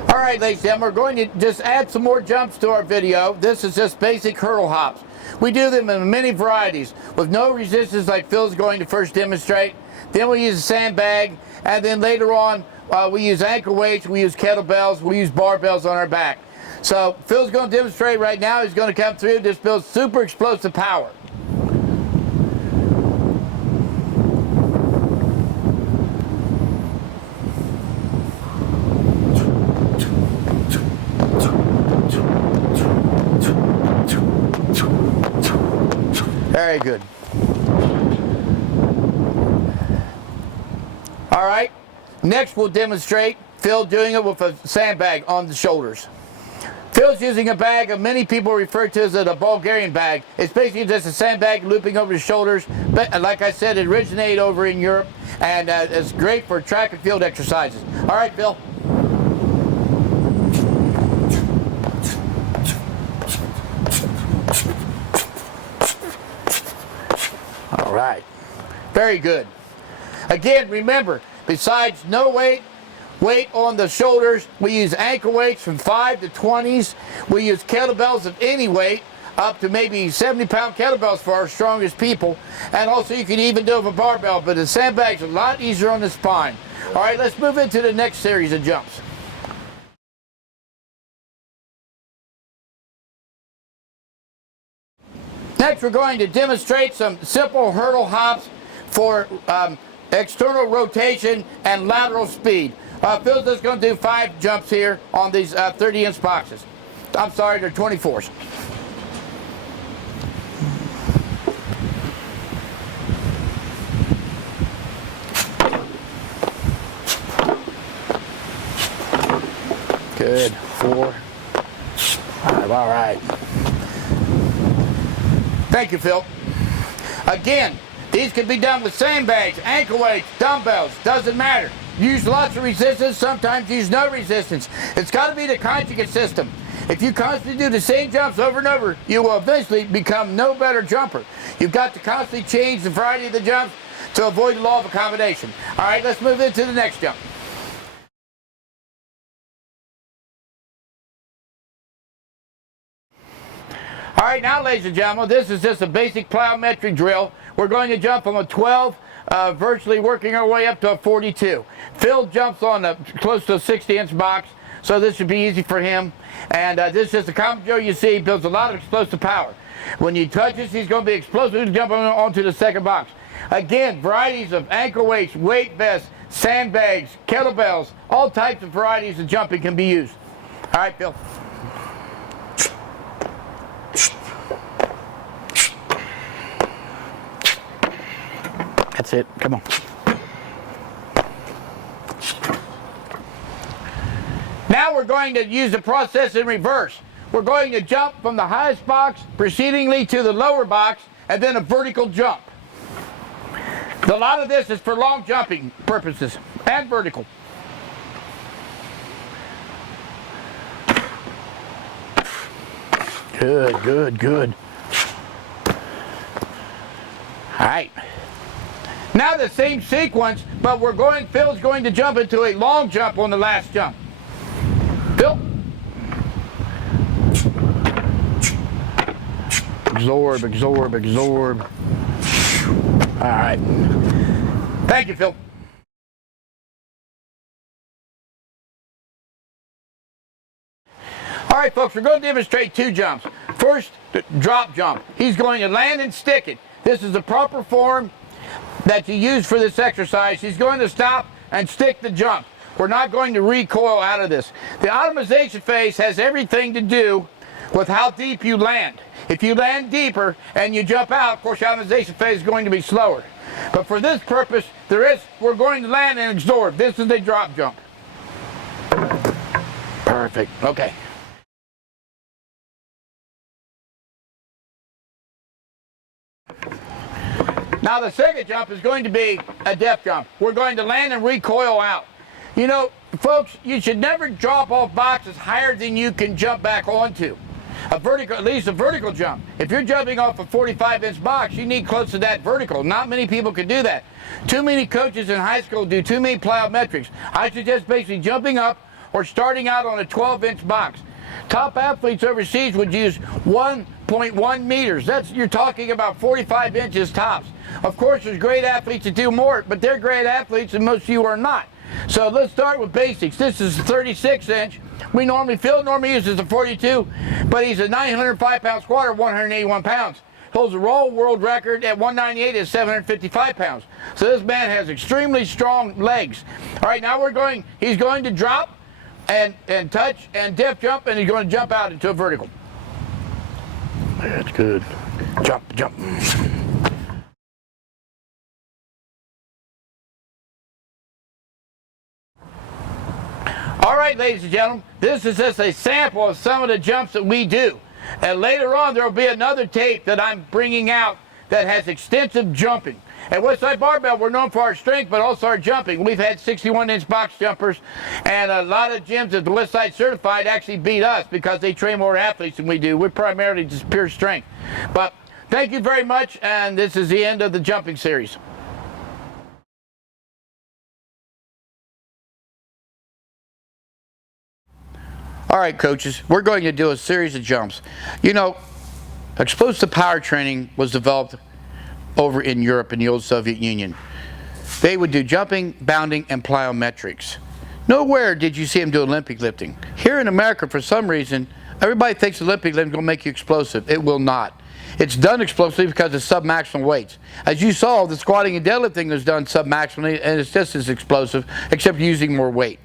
All right, ladies and gentlemen, we're going to just add some more jumps to our video. This is just basic hurdle hops. We do them in many varieties with no resistance like Phil's going to first demonstrate. Then we use a sandbag, and then later on we use ankle weights, we use kettlebells, we use barbells on our back. So Phil's going to demonstrate right now. He's going to come through. This builds super explosive power. Very good. All right, next we'll demonstrate Phil doing it with a sandbag on the shoulders. Phil's using a bag that many people refer to as a Bulgarian bag. It's basically just a sandbag looping over the shoulders. But like I said, it originated over in Europe, and it's great for track and field exercises. All right, Phil. All right, very good. Again, remember, besides no weight on the shoulders, we use ankle weights from 5 to 20s. We use kettlebells of any weight, up to maybe 70-pound kettlebells for our strongest people. And also you can even do it with a barbell, but the sandbag's a lot easier on the spine. All right, let's move into the next series of jumps. Next, we're going to demonstrate some simple hurdle hops for external rotation and lateral speed. Phil's just going to do 5 jumps here on these 30-inch boxes. I'm sorry, they're 24s. Good. 4. 5. All right. Thank you, Phil. Again, these can be done with sandbags, ankle weights, dumbbells, doesn't matter. Use lots of resistance, sometimes use no resistance. It's got to be the conjugate system. If you constantly do the same jumps over and over, you will eventually become no better jumper. You've got to constantly change the variety of the jumps to avoid the law of accommodation. All right, let's move into the next jump. All right, now, ladies and gentlemen, this is just a basic plyometric drill. We're going to jump from a 12, virtually working our way up to a 42. Phil jumps on close to a 60-inch box, so this should be easy for him. And this is just a common drill you see. Builds a lot of explosive power. When he touches, he's going to be explosive jumping onto the second box. Again, varieties of ankle weights, weight vests, sandbags, kettlebells, all types of varieties of jumping can be used. All right, Phil. That's it. Come on. Now we're going to use the process in reverse. We're going to jump from the highest box precedingly to the lower box and then a vertical jump. A lot of this is for long jumping purposes and vertical. Good, good, good. All right. Now the same sequence, but Phil's going to jump into a long jump on the last jump. Phil. Absorb, absorb, absorb. All right. Thank you, Phil. All right, folks, we're going to demonstrate 2 jumps. First, the drop jump. He's going to land and stick it. This is the proper form that you use for this exercise. He's going to stop and stick the jump. We're not going to recoil out of this. The optimization phase has everything to do with how deep you land. If you land deeper and you jump out, of course, the optimization phase is going to be slower. But for this purpose, we're going to land and absorb. This is the drop jump. Perfect. Okay. Now the second jump is going to be a depth jump. We're going to land and recoil out. You know, folks, you should never drop off boxes higher than you can jump back onto. At least a vertical jump. If you're jumping off a 45-inch box, you need close to that vertical. Not many people can do that. Too many coaches in high school do too many plyometrics. I suggest basically jumping up or starting out on a 12-inch box. Top athletes overseas would use 1.1 meters. You're talking about 45 inches tops. Of course, there's great athletes that do more, but they're great athletes and most of you are not. So let's start with basics. This is a 36-inch. Phil normally uses a 42, but he's a 905-pound squatter, 181 pounds. Holds a raw world record at 198 at 755 pounds. So this man has extremely strong legs. All right, now he's going to drop and touch and depth jump, and he's going to jump out into a vertical. That's good. Jump, jump. All right, ladies and gentlemen, this is just a sample of some of the jumps that we do. And later on, there will be another tape that I'm bringing out that has extensive jumping. At Westside Barbell, we're known for our strength, but also our jumping. We've had 61-inch box jumpers, and a lot of gyms that the Westside certified actually beat us because they train more athletes than we do. We're primarily just pure strength. But thank you very much, and this is the end of the jumping series. All right, coaches, we're going to do a series of jumps. You know, explosive power training was developed over in Europe in the old Soviet Union. They would do jumping, bounding, and plyometrics. Nowhere did you see them do Olympic lifting. Here in America, for some reason, everybody thinks Olympic lifting will make you explosive. It will not. It's done explosively because of submaximal weights. As you saw, the squatting and deadlifting is done submaximally, and it's just as explosive, except using more weight.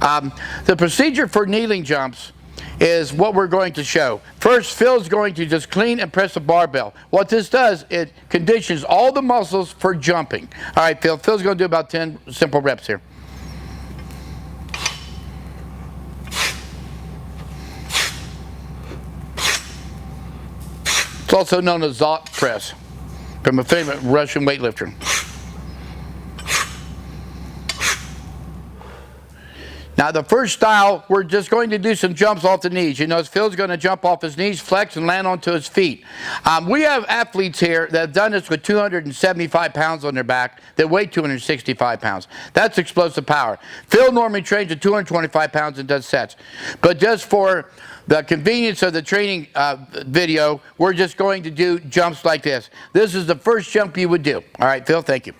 The procedure for kneeling jumps is what we're going to show. First, Phil's going to just clean and press the barbell. What this does, it conditions all the muscles for jumping. All right, Phil's going to do about 10 simple reps here. It's also known as Zot press, from a famous Russian weightlifter. Now the first style, we're just going to do some jumps off the knees. You notice Phil's going to jump off his knees, flex, and land onto his feet. We have athletes here that have done this with 275 pounds on their back that weigh 265 pounds. That's explosive power. Phil normally trains at 225 pounds and does sets. But just for the convenience of the training video, we're just going to do jumps like this. This is the first jump you would do. All right, Phil, thank you.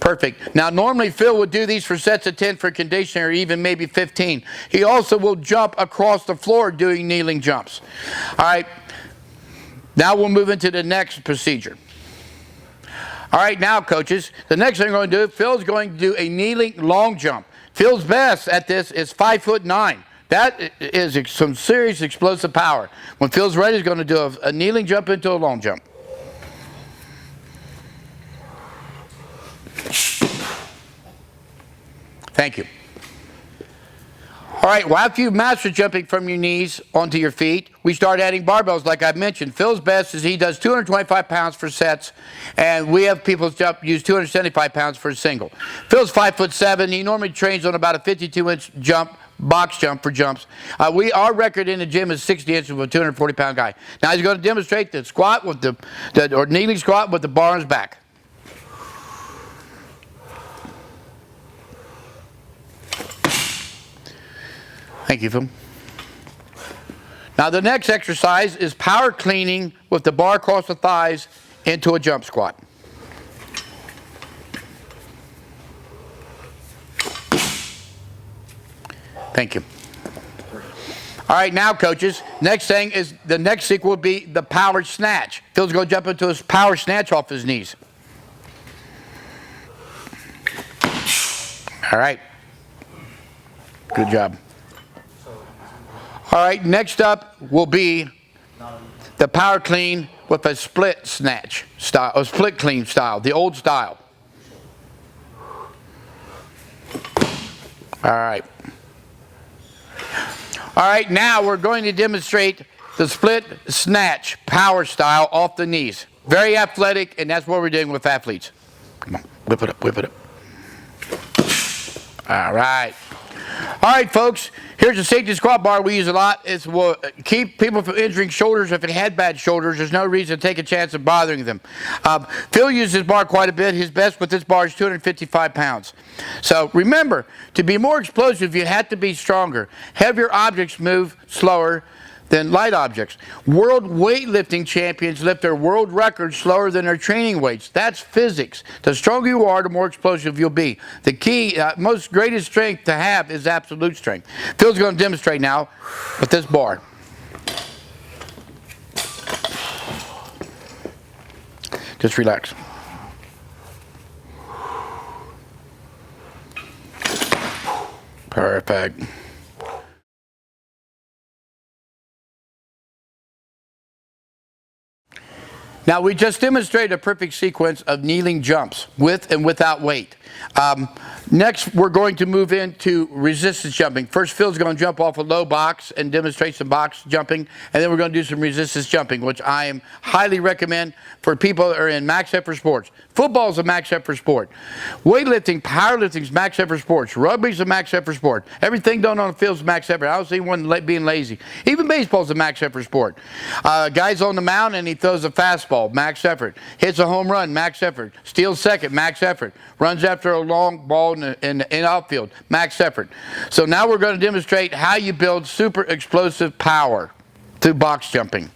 Perfect. Now normally Phil would do these for sets of 10 for conditioning, or even maybe 15. He also will jump across the floor doing kneeling jumps. All right. Now we'll move into the next procedure. All right, now coaches, the next thing we're going to do, Phil's going to do a kneeling long jump. Phil's best at this is 5'9". That is some serious explosive power. When Phil's ready, he's going to do a kneeling jump into a long jump. Thank you. All right, well, after you've mastered jumping from your knees onto your feet, we start adding barbells like I mentioned. Phil's best is he does 225 pounds for sets, and we have people use 275 pounds for a single. Phil's 5'7". He normally trains on about a 52-inch jump, box jump for jumps. Our record in the gym is 60 inches with a 240-pound guy. Now he's going to demonstrate the squat with or kneeling squat with the bar on his back. Thank you, Phil. Now the next exercise is power cleaning with the bar across the thighs into a jump squat. Thank you. All right, now, coaches, next thing is the next sequence will be the power snatch. Phil's going to jump into his power snatch off his knees. All right. Good job. All right, next up will be the power clean with a split snatch style, a split clean style, the old style. All right. All right, now we're going to demonstrate the split snatch power style off the knees. Very athletic, and that's what we're doing with athletes. Come on, whip it up, whip it up. All right. All right, folks, here's a safety squat bar we use a lot. It will keep people from injuring shoulders. If it had bad shoulders, there's no reason to take a chance of bothering them. Phil uses this bar quite a bit. His best with this bar is 255 pounds. So remember, to be more explosive, you have to be stronger. Heavier objects move slower than light objects. World weightlifting champions lift their world records slower than their training weights. That's physics. The stronger you are, the more explosive you'll be. The key, most greatest strength to have is absolute strength. Phil's going to demonstrate now with this bar. Just relax. Perfect. Now, we just demonstrated a perfect sequence of kneeling jumps with and without weight. Next, we're going to move into resistance jumping. First, Phil's going to jump off a low box and demonstrate some box jumping, and then we're going to do some resistance jumping, which I highly recommend for people that are in max effort sports. Football is a max effort sport. Weightlifting, powerlifting is max effort sports. Rugby is a max effort sport. Everything done on the field is max effort. I don't see anyone being lazy. Even baseball is a max effort sport. Guy's on the mound and he throws a fastball, max effort. Hits a home run, max effort. Steals second, max effort. Runs after a long ball in outfield, max effort. So now we're going to demonstrate how you build super explosive power through box jumping.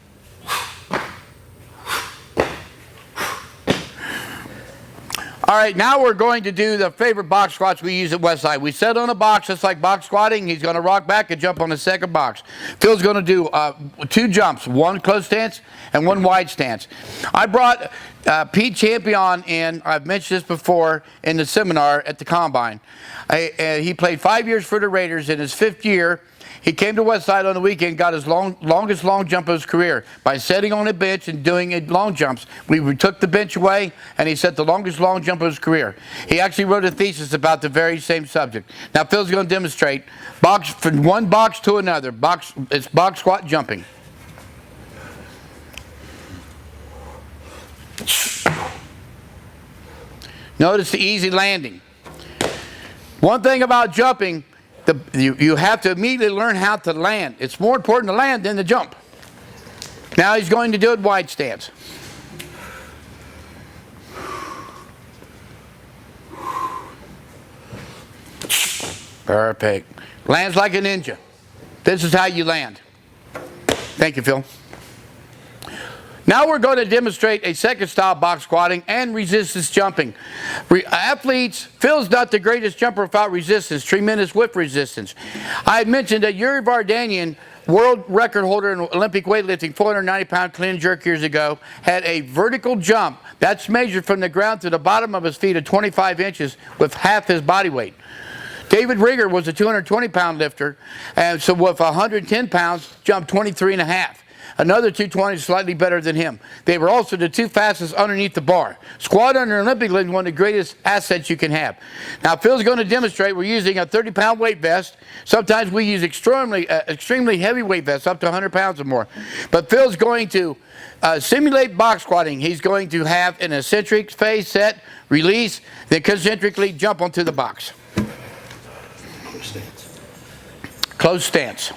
All right, now we're going to do the favorite box squats we use at Westside. We set on a box just like box squatting. He's going to rock back and jump on the second box. Phil's going to do 2 jumps, one close stance and one wide stance. I brought Pete Champion in, I've mentioned this before, in the seminar at the Combine. He played 5 years for the Raiders. In his 5th year, he came to Westside on the weekend, got his longest long jump of his career by sitting on a bench and doing long jumps. We took the bench away, and he set the longest long jump of his career. He actually wrote a thesis about the very same subject. Now, Phil's going to demonstrate from one box to another. It's box squat jumping. Notice the easy landing. One thing about jumping, you have to immediately learn how to land. It's more important to land than to jump. Now he's going to do it wide stance. Perfect. Lands like a ninja. This is how you land. Thank you, Phil. Now we're going to demonstrate a second style box squatting and resistance jumping. Athletes, Phil's not the greatest jumper without resistance, tremendous with resistance. I had mentioned that Yuri Vardanyan, world record holder in Olympic weightlifting, 490-pound clean jerk years ago, had a vertical jump that's measured from the ground to the bottom of his feet at 25 inches with half his body weight. David Rigger was a 220-pound lifter, and so with 110 pounds, jumped 23 and a half. Another 220 is slightly better than him. They were also the 2 fastest underneath the bar. Squat under Olympic leg is one of the greatest assets you can have. Now, Phil's going to demonstrate. We're using a 30-pound weight vest. Sometimes we use extremely heavy weight vests, up to 100 pounds or more. But Phil's going to simulate box squatting. He's going to have an eccentric phase set, release, then concentrically jump onto the box. Close stance.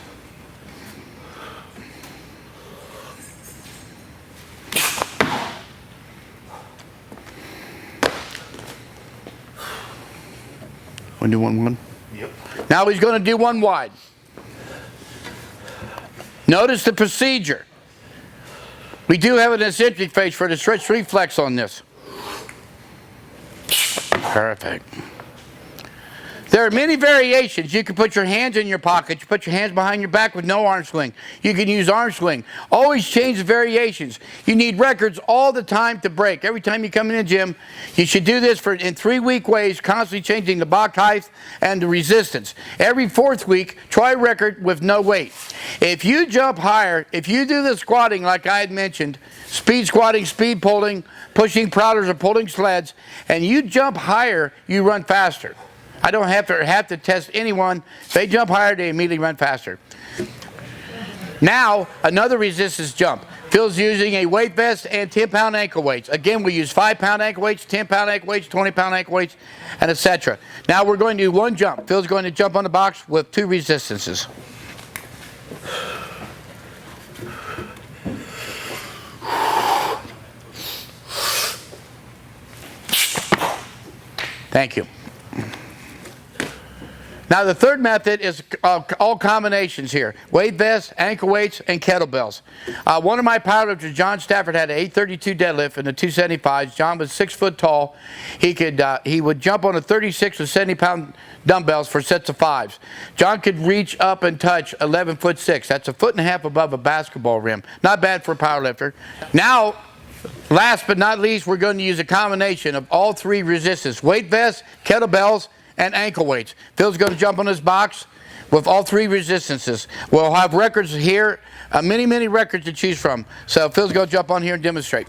Want to do one? Yep. Now he's going to do one wide. Notice the procedure. We do have an eccentric phase for the stretch reflex on this. Perfect. There are many variations. You can put your hands in your pocket. You put your hands behind your back with no arm swing. You can use arm swing. Always change the variations. You need records all the time to break. Every time you come in the gym, you should do this in 3-week ways, constantly changing the box height and the resistance. Every 4th week, try a record with no weight. If you jump higher, if you do the squatting like I had mentioned, speed squatting, speed pulling, pushing prowlers or pulling sleds, and you jump higher, you run faster. I don't have to test anyone. If they jump higher, they immediately run faster. Now, another resistance jump. Phil's using a weight vest and 10-pound ankle weights. Again, we use 5-pound ankle weights, 10-pound ankle weights, 20-pound ankle weights, and etc. Now we're going to do one jump. Phil's going to jump on the box with 2 resistances. Thank you. Now the third method is all combinations here. Weight vests, ankle weights, and kettlebells. One of my powerlifters, John Stafford, had an 832 deadlift in the 275s. John was 6 foot tall. He would jump on a 36 or 70-pound dumbbells for sets of 5s. John could reach up and touch 11'6". That's 1.5 feet above a basketball rim. Not bad for a powerlifter. Now, last but not least, we're going to use a combination of all 3 resistance: weight vests, kettlebells, and ankle weights. Phil's going to jump on this box with all 3 resistances. We'll have records here, many records to choose from. So Phil's going to jump on here and demonstrate.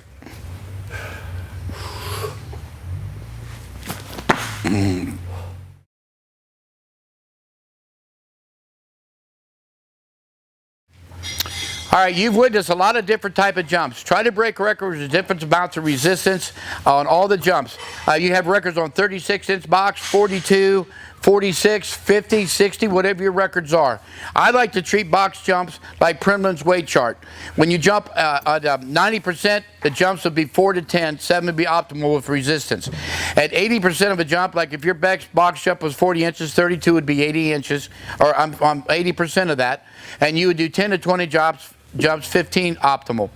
All right, you've witnessed a lot of different type of jumps. Try to break records with different amounts of resistance on all the jumps. You have records on 36-inch box, 42, 46, 50, 60, whatever your records are. I like to treat box jumps like Primland's weight chart. When you jump at 90%, the jumps would be 4 to 10, 7 would be optimal with resistance. At 80% of a jump, like if your box jump was 40 inches, 32 would be 80 inches, or 80% of that, and you would do 10 to 20 jumps, 15 optimal.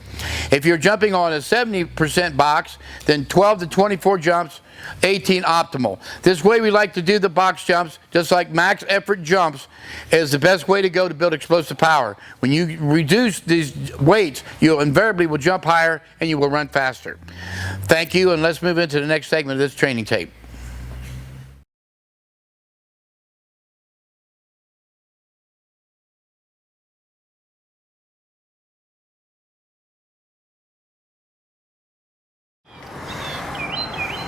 If you're jumping on a 70% box, then 12 to 24 jumps, 18 optimal. This way we like to do the box jumps, just like max effort jumps, is the best way to go to build explosive power. When you reduce these weights, you'll invariably will jump higher and you will run faster. Thank you, and let's move into the next segment of this training tape.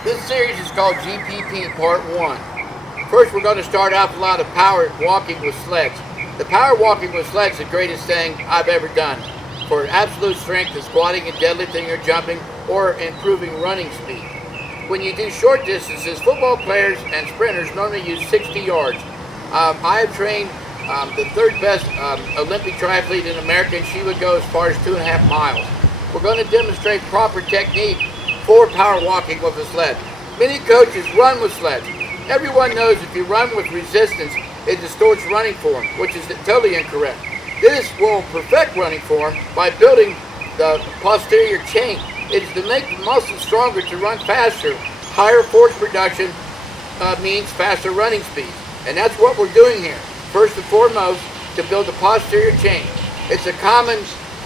This series is called GPP Part 1. First, we're going to start off with a lot of power walking with sleds. The power walking with sleds is the greatest thing I've ever done for absolute strength in squatting and deadlifting or jumping or improving running speed. When you do short distances, football players and sprinters normally use 60 yards. I have trained the 3rd best Olympic triathlete in America, and she would go as far as 2.5 miles. We're going to demonstrate proper technique for power walking with a sled. Many coaches run with sleds. Everyone knows if you run with resistance, it distorts running form, which is totally incorrect. This will perfect running form by building the posterior chain. It is to make the muscles stronger to run faster. Higher force production means faster running speed. And that's what we're doing here. First and foremost, to build the posterior chain. It's a common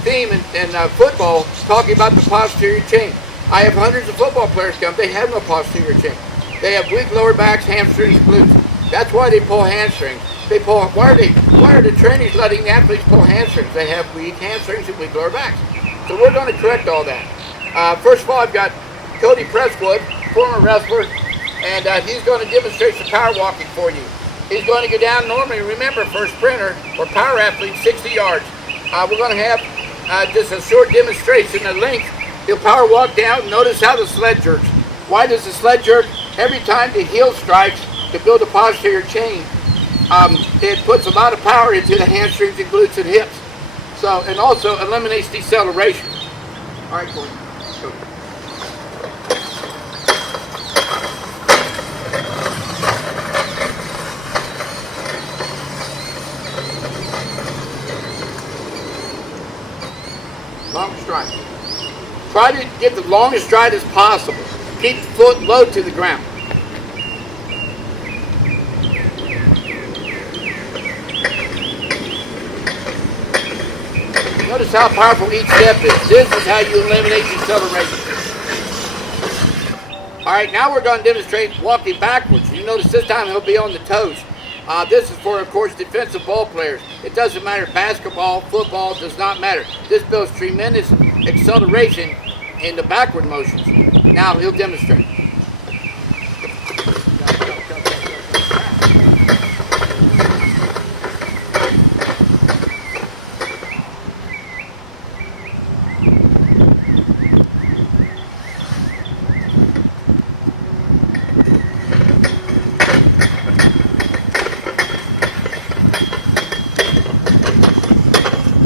theme in football, talking about the posterior chain. I have hundreds of football players come, they have no posterior chain. They have weak lower backs, hamstrings, glutes. That's why they pull hamstrings. They pull, why are the trainers letting the athletes pull hamstrings? They have weak hamstrings and weak lower backs. So we're going to correct all that. First of all, I've got Cody Presswood, former wrestler, and he's going to demonstrate some power walking for you. He's going to go down normally, remember, for a sprinter or power athlete, 60 yards. We're going to have just a short demonstration of length. He'll power walk down. Notice how the sled jerks. Why does the sled jerk? Every time the heel strikes to build a posterior chain, it puts a lot of power into the hamstrings and glutes and hips. So, and also eliminates deceleration. All right, Corey. Go. Long stride. Try to get the longest stride as possible. Keep the foot low to the ground. Notice how powerful each step is. This is how you eliminate deceleration. All right, now we're going to demonstrate walking backwards. You notice this time he'll be on the toes. This is for, of course, defensive ball players. It doesn't matter, basketball, football, does not matter. This builds tremendous acceleration in the backward motions. Now he'll demonstrate.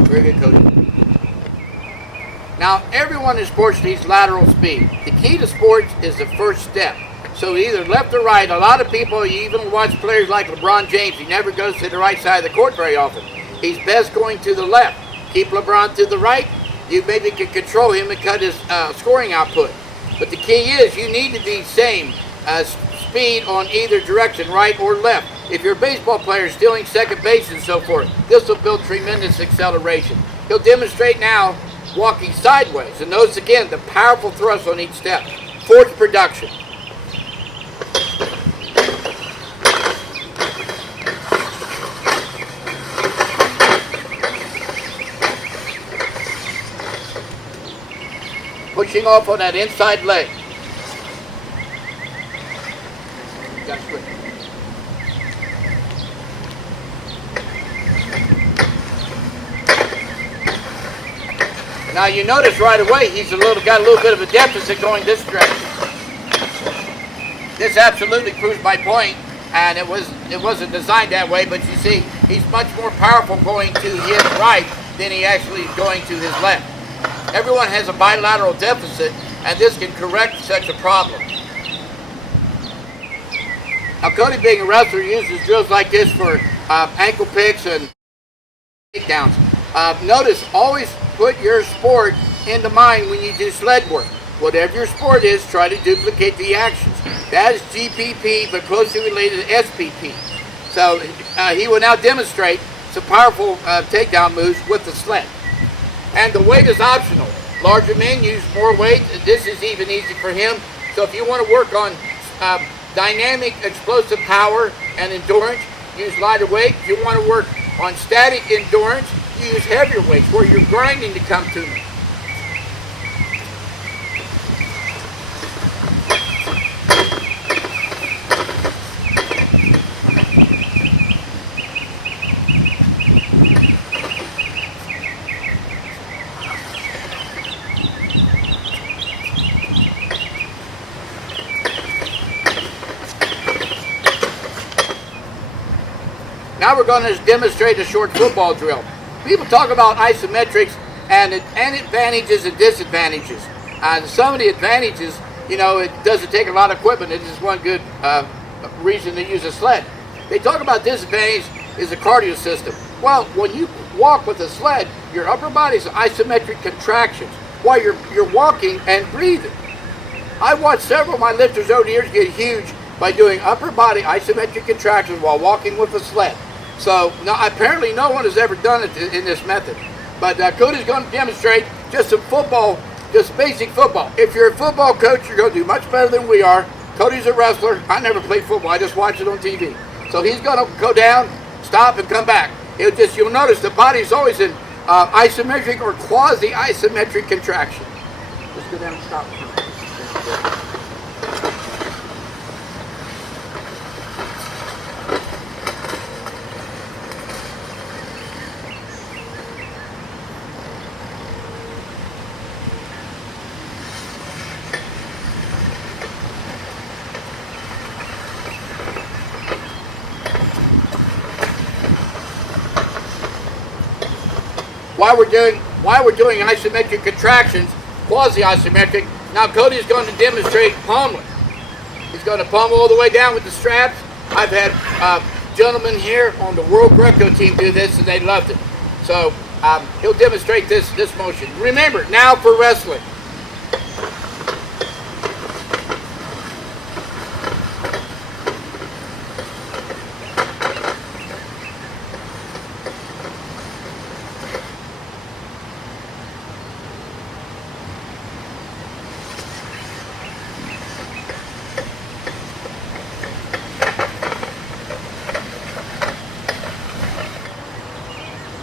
Very good, Cody. Now, everyone in sports needs lateral speed. The key to sports is the first step. So either left or right. A lot of people, you even watch players like LeBron James, he never goes to the right side of the court very often. He's best going to the left. Keep LeBron to the right. You maybe can control him and cut his scoring output. But the key is you need to be same speed on either direction, right or left. If you're a baseball player stealing second base and so forth, this will build tremendous acceleration. He'll demonstrate now walking sideways. And notice again the powerful thrust on each step. Force production. Pushing off on that inside leg. You got to switch. Now you notice right away he's got a little bit of a deficit going this direction. This absolutely proves my point, and it wasn't designed that way, but you see he's much more powerful going to his right than he actually is going to his left. Everyone has a bilateral deficit, and this can correct such a problem. Now Cody, being a wrestler, uses drills like this for ankle picks and takedowns. Notice, always put your sport into mind when you do sled work. Whatever your sport is, try to duplicate the actions. That is GPP, but closely related to SPP. So he will now demonstrate some powerful takedown moves with the sled. And the weight is optional. Larger men use more weight. This is even easy for him. So if you want to work on dynamic explosive power and endurance, use lighter weight. If you want to work on static endurance, use heavier weights where you're grinding to come to me. Now we're going to demonstrate a short football drill. People talk about isometrics and advantages and disadvantages. And some of the advantages, you know, it doesn't take a lot of equipment. It's just one good reason to use a sled. They talk about disadvantage is the cardio system. Well, when you walk with a sled, your upper body's isometric contractions while you're walking and breathing. I watched several of my lifters over the years get huge by doing upper body isometric contractions while walking with a sled. So apparently no one has ever done it in this method. But Cody's going to demonstrate just some football, just basic football. If you're a football coach, you're going to do much better than we are. Cody's a wrestler. I never played football. I just watch it on TV. So he's going to go down, stop, and come back. You'll notice the body's always in isometric or quasi-isometric contraction. Just go down and stop. While we're doing isometric contractions, quasi-isometric, now Cody's going to demonstrate pummeling. He's going to pummel all the way down with the straps. I've had gentlemen here on the World Greco team do this, and they loved it. So he'll demonstrate this motion. Remember, now for wrestling.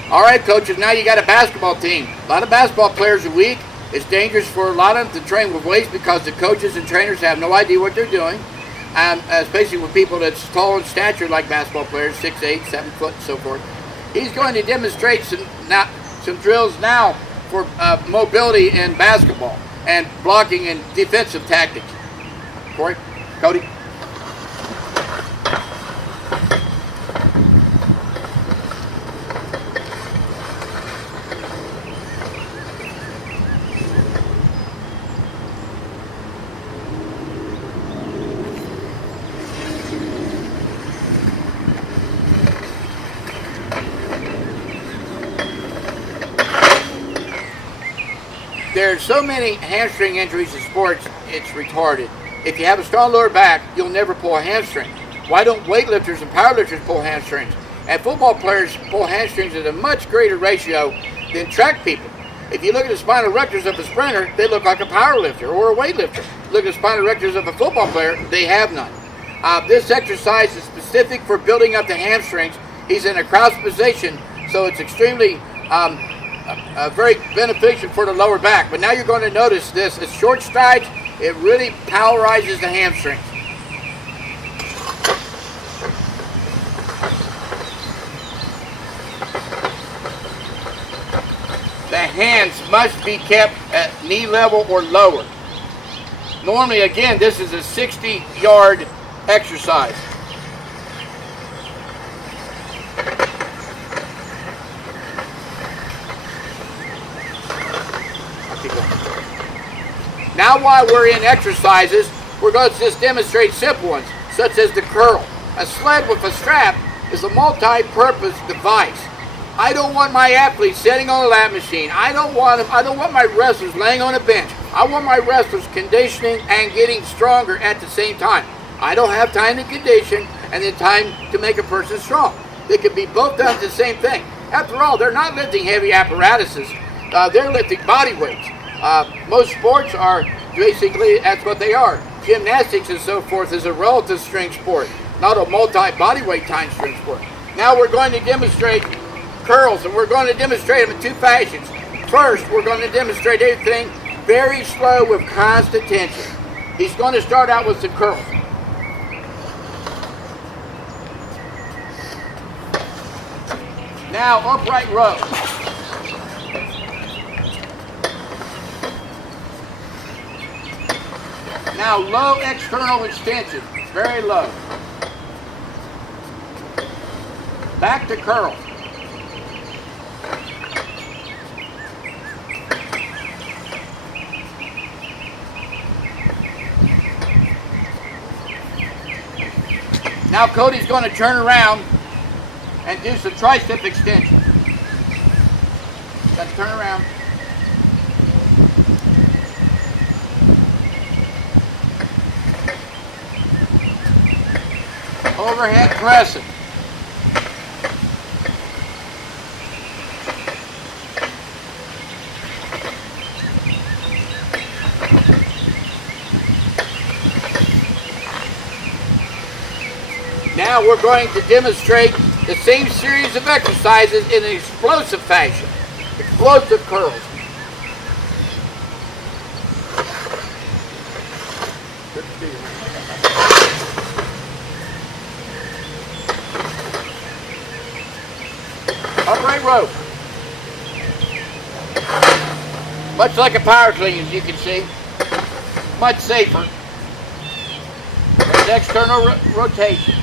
All right, coaches, now you got a basketball team. A lot of basketball players are weak. It's dangerous for a lot of them to train with weights because the coaches and trainers have no idea what they're doing. And especially with people that's tall in stature like basketball players, 6'8", 7 foot, and so forth. He's going to demonstrate some drills now for mobility in basketball and blocking and defensive tactics. Corey? Cody? There's so many hamstring injuries in sports, it's retarded. If you have a strong lower back, you'll never pull a hamstring. Why don't weightlifters and powerlifters pull hamstrings? And football players pull hamstrings at a much greater ratio than track people. If you look at the spinal erectors of a sprinter, they look like a powerlifter or a weightlifter. Look at the spinal erectors of a football player, they have none. This exercise is specific for building up the hamstrings. He's in a crouched position, so it's extremely very beneficial for the lower back. But now you're going to notice this. It's short strides. It really powerizes the hamstrings. The hands must be kept at knee level or lower. Normally, again, this is a 60-yard exercise. Now while we're in exercises, we're going to just demonstrate simple ones, such as the curl. A sled with a strap is a multi-purpose device. I don't want my athletes sitting on a lap machine. I don't want my wrestlers laying on a bench. I want my wrestlers conditioning and getting stronger at the same time. I don't have time to condition and then time to make a person strong. They could be both done the same thing. After all, they're not lifting heavy apparatuses. They're lifting body weights. Most sports are basically, that's what they are. Gymnastics and so forth is a relative strength sport, not a multi-body weight time strength sport. Now we're going to demonstrate curls, and we're going to demonstrate them in two fashions. First, we're going to demonstrate everything very slow with constant tension. He's going to start out with the curls. Now, upright row. Now, low external extension, very low. Back to curl. Now Cody's going to turn around and do some tricep extension. Let's turn around. Overhead pressing. Now we're going to demonstrate the same series of exercises in an explosive fashion. Explosive curls. Upright row. Much like a power clean, as you can see. Much safer. There's external rotation.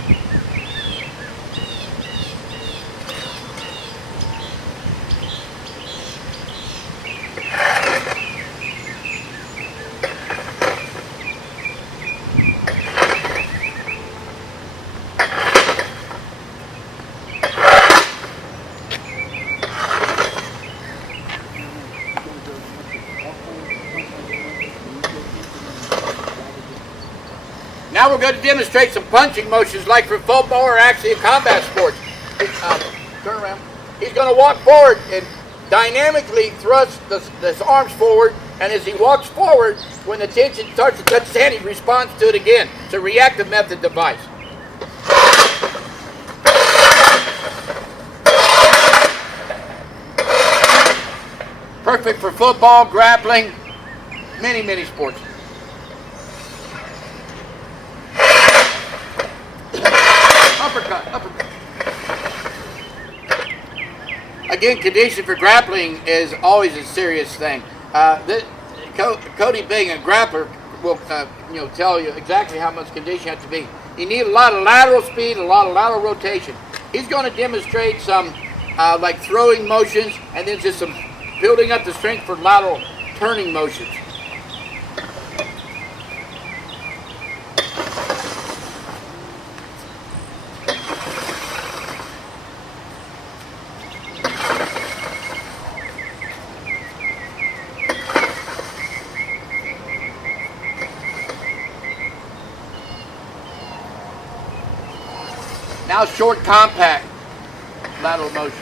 Now we're going to demonstrate some punching motions like for football or actually in combat sports. Turn around. He's going to walk forward and dynamically thrust his arms forward, and as he walks forward, when the tension starts to touch his hand, he responds to it again. It's a reactive method device. perfect for football, grappling, many sports. Uppercut. Again, condition for grappling is always a serious thing. Cody being a grappler will tell you exactly how much condition you have to be. You need a lot of lateral speed, a lot of lateral rotation. He's going to demonstrate some like throwing motions and then just some building up the strength for lateral turning motions. Now short, compact lateral motion.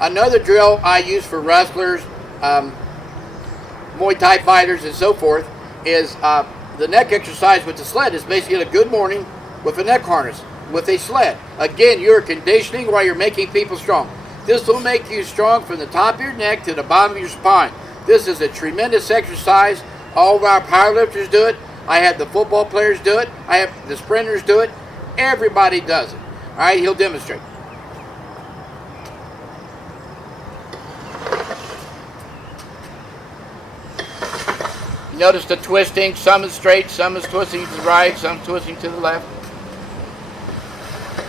Another drill I use for wrestlers, Muay Thai fighters, and so forth is the neck exercise with the sled. Is basically a good morning with a neck harness with a sled. Again, you're conditioning while you're making people strong. This will make you strong from the top of your neck to the bottom of your spine. This is a tremendous exercise. All of our powerlifters do it. I have the football players do it. I have the sprinters do it. Everybody does it. All right, he'll demonstrate. Notice the twisting. Some is straight, some is twisting to the right, some twisting to the left.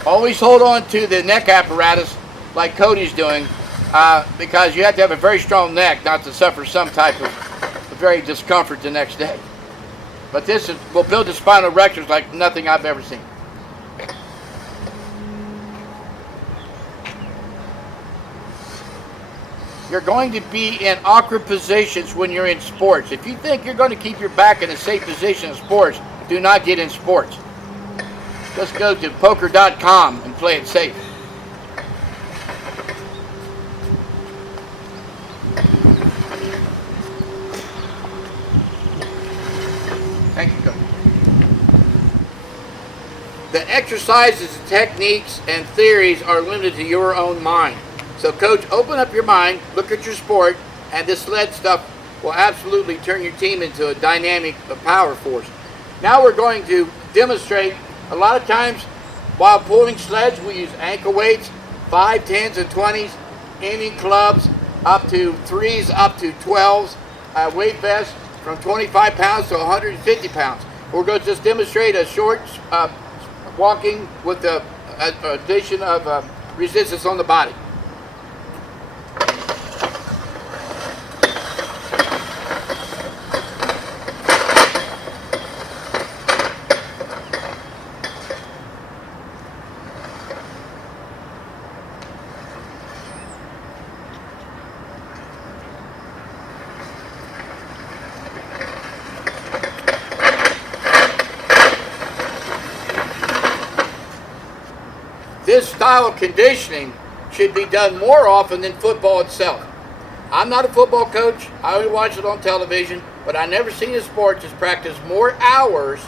Always hold on to the neck apparatus like Cody's doing because you have to have a very strong neck not to suffer some type of very discomfort the next day. But this will build the spinal erectors like nothing I've ever seen. You're going to be in awkward positions when you're in sports. If you think you're going to keep your back in a safe position in sports, do not get in sports. Just go to poker.com and play it safe. Thank you, Coach. The exercises, techniques, and theories are limited to your own mind. So, Coach, open up your mind, look at your sport, and this sled stuff will absolutely turn your team into a dynamic power force. Now we're going to demonstrate. A lot of times while pulling sleds, we use ankle weights, 5, 10s, and 20s, inning clubs, up to 3s, up to 12s, weight vests from 25 pounds to 150 pounds. We're going to just demonstrate a short walking with the addition of resistance on the body. This style of conditioning should be done more often than football itself. I'm not a football coach. I only watch it on television, but I've never seen a sport that's practiced more hours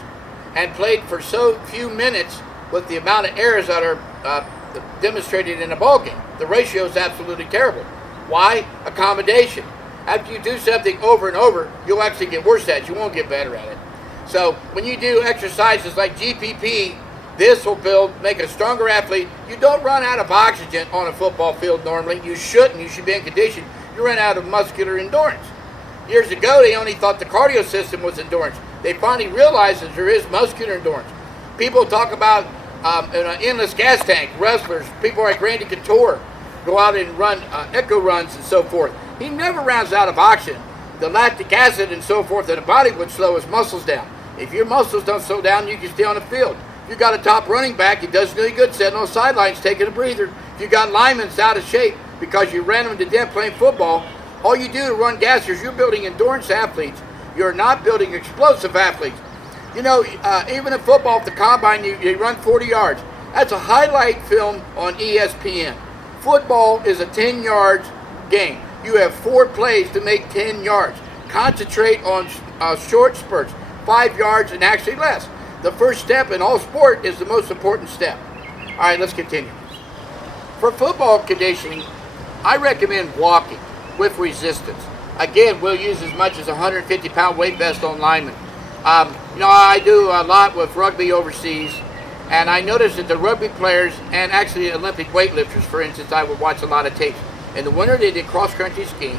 and played for so few minutes with the amount of errors that are demonstrated in a ball game. The ratio is absolutely terrible. Why? Accommodation. After you do something over and over, you'll actually get worse at it. You won't get better at it. So when you do exercises like GPP, this will make a stronger athlete. You don't run out of oxygen on a football field normally. You shouldn't. You should be in condition. You run out of muscular endurance. Years ago, they only thought the cardio system was endurance. They finally realized that there is muscular endurance. People talk about an endless gas tank. Wrestlers, people like Randy Couture, go out and run echo runs and so forth. He never runs out of oxygen. The lactic acid and so forth in the body would slow his muscles down. If your muscles don't slow down, you can stay on the field. If you got a top running back, it does really good sitting on the sidelines taking a breather. If you got linemen out of shape because you ran them to death playing football, all you do to run gassers, you're building endurance athletes. You're not building explosive athletes. You know, even in football, at the combine, you run 40 yards. That's a highlight film on ESPN. Football is a 10 yards game. You have 4 plays to make 10 yards. concentrate on short spurts, 5 yards and actually less. The first step in all sport is the most important step. All right, let's continue. For football conditioning, I recommend walking with resistance. Again, we'll use as much as a 150-pound weight vest on linemen. I do a lot with rugby overseas, and I noticed that the rugby players and actually Olympic weightlifters, for instance, I would watch a lot of tapes. In the winter, they did cross-country skiing,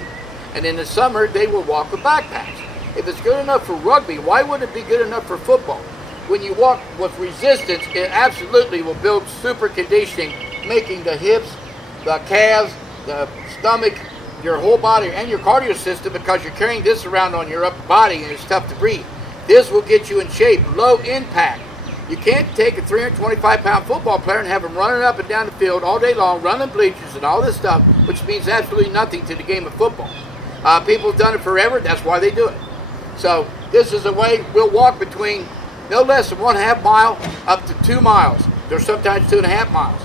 and in the summer, they would walk with backpacks. If it's good enough for rugby, why wouldn't it be good enough for football? When you walk with resistance, it absolutely will build super conditioning, making the hips, the calves, the stomach, your whole body, and your cardio system, because you're carrying this around on your upper body and it's tough to breathe. This will get you in shape, low impact. You can't take a 325-pound football player and have him running up and down the field all day long, running bleachers and all this stuff, which means absolutely nothing to the game of football. People have done it forever, that's why they do it. So this is a way we'll walk between no less than 1/2 mile up to 2 miles. There's sometimes 2.5 miles.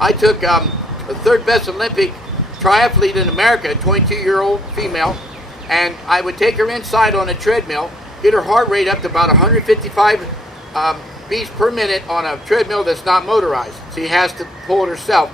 I took the third best Olympic triathlete in America, a 22-year-old female, and I would take her inside on a treadmill, get her heart rate up to about 155 beats per minute on a treadmill that's not motorized. She has to pull it herself.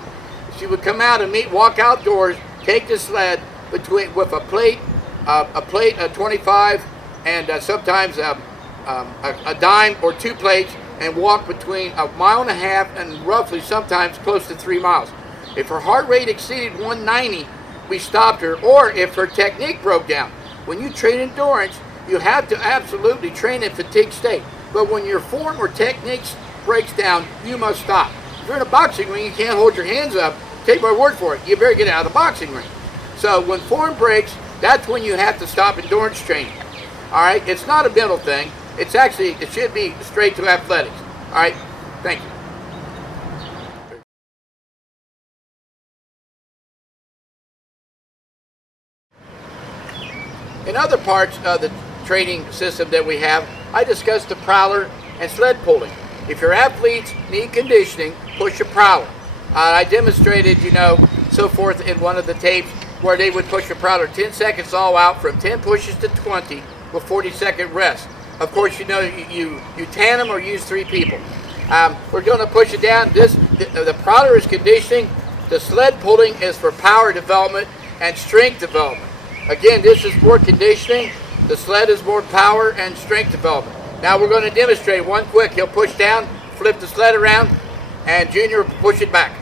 She would come out and walk outdoors, take the sled with a plate, a 25, and sometimes a dime or 2 plates, and walk between 1.5 miles and roughly sometimes close to 3 miles. If her heart rate exceeded 190, we stopped her, or if her technique broke down. When you train endurance, you have to absolutely train in fatigue state. But when your form or technique breaks down, you must stop. If you're in a boxing ring, you can't hold your hands up. Take my word for it. You better get out of the boxing ring. So when form breaks, that's when you have to stop endurance training. All right? It's not a mental thing. It should be straight to athletics. All right? Thank you. In other parts of the training system that we have, I discussed the prowler and sled pulling. If your athletes need conditioning, push a prowler. I demonstrated, so forth in one of the tapes where they would push a prowler 10 seconds all out from 10 pushes to 20 with 40-second rest. Of course, you tandem or use 3 people. We're going to push it down. The prowler is conditioning. The sled pulling is for power development and strength development. Again, this is more conditioning. The sled is more power and strength development. Now we're going to demonstrate one quick. He'll push down, flip the sled around, and Junior will push it back.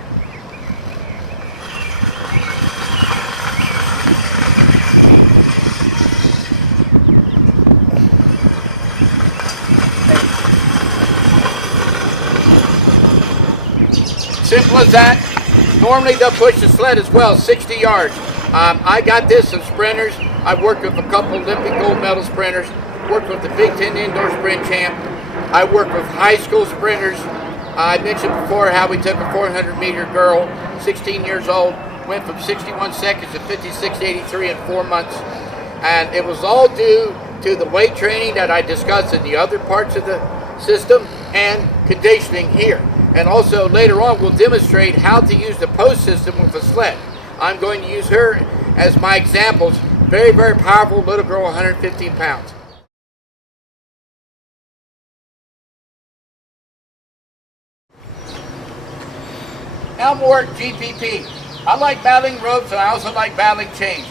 Simple as that. Normally they'll push the sled as well, 60 yards. I got this in sprinters. I've worked with a couple Olympic gold medal sprinters, worked with the Big Ten indoor sprint champ. I worked with high school sprinters. I mentioned before how we took a 400-meter girl, 16 years old, went from 61 seconds to 56.83 in 4 months. And it was all due to the weight training that I discussed in the other parts of the system and conditioning here. And also later on we'll demonstrate how to use the post system with a sled. I'm going to use her as my examples. Very, very powerful little girl, 115 pounds. Now more GPP. I like battling ropes and I also like battling chains.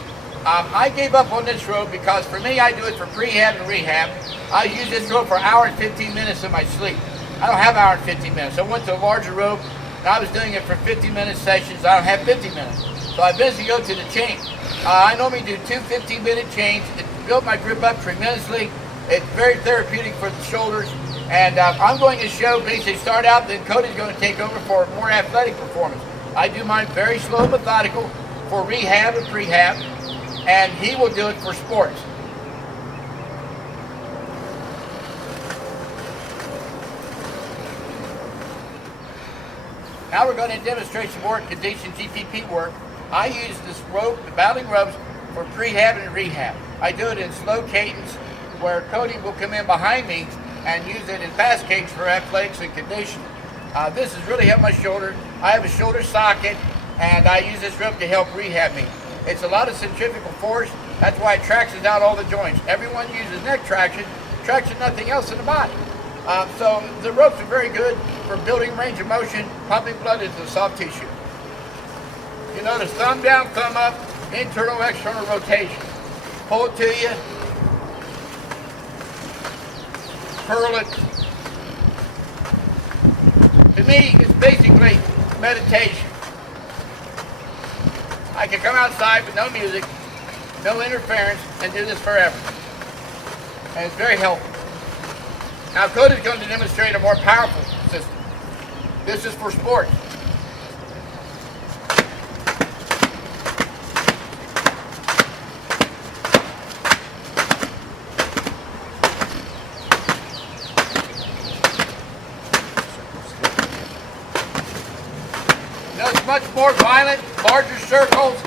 I gave up on this rope because for me, I do it for prehab and rehab. I use this rope for an hour and 15 minutes in my sleep. I don't have an hour and 15 minutes. I went to a larger rope and I was doing it for 50-minute sessions. I don't have 50 minutes. So I basically go to the chain. I normally do 2 15-minute chains. It built my grip up tremendously. It's very therapeutic for the shoulders. And I'm going to show, basically start out, then Cody's going to take over for more athletic performance. I do mine very slow and methodical for rehab and prehab, and he will do it for sports. Now we're going to demonstrate some more conditioned GPP work. I use this rope, the battling ropes, for prehab and rehab. I do it in slow cadence where Cody will come in behind me and use it in fast cadence for athletics and conditioning. This has really helped my shoulder. I have a shoulder socket and I use this rope to help rehab me. It's a lot of centrifugal force. That's why it tractions out all the joints. Everyone uses neck traction. Traction nothing else in the body. So the ropes are very good for building range of motion, pumping blood into the soft tissue. You notice thumb down, thumb up, internal, external rotation. Pull it to you. Curl it. To me, it's basically meditation. I can come outside with no music, no interference, and do this forever. And it's very helpful. Now Cody's going to demonstrate a more powerful system. This is for sports. Now it's much more violent, larger circles.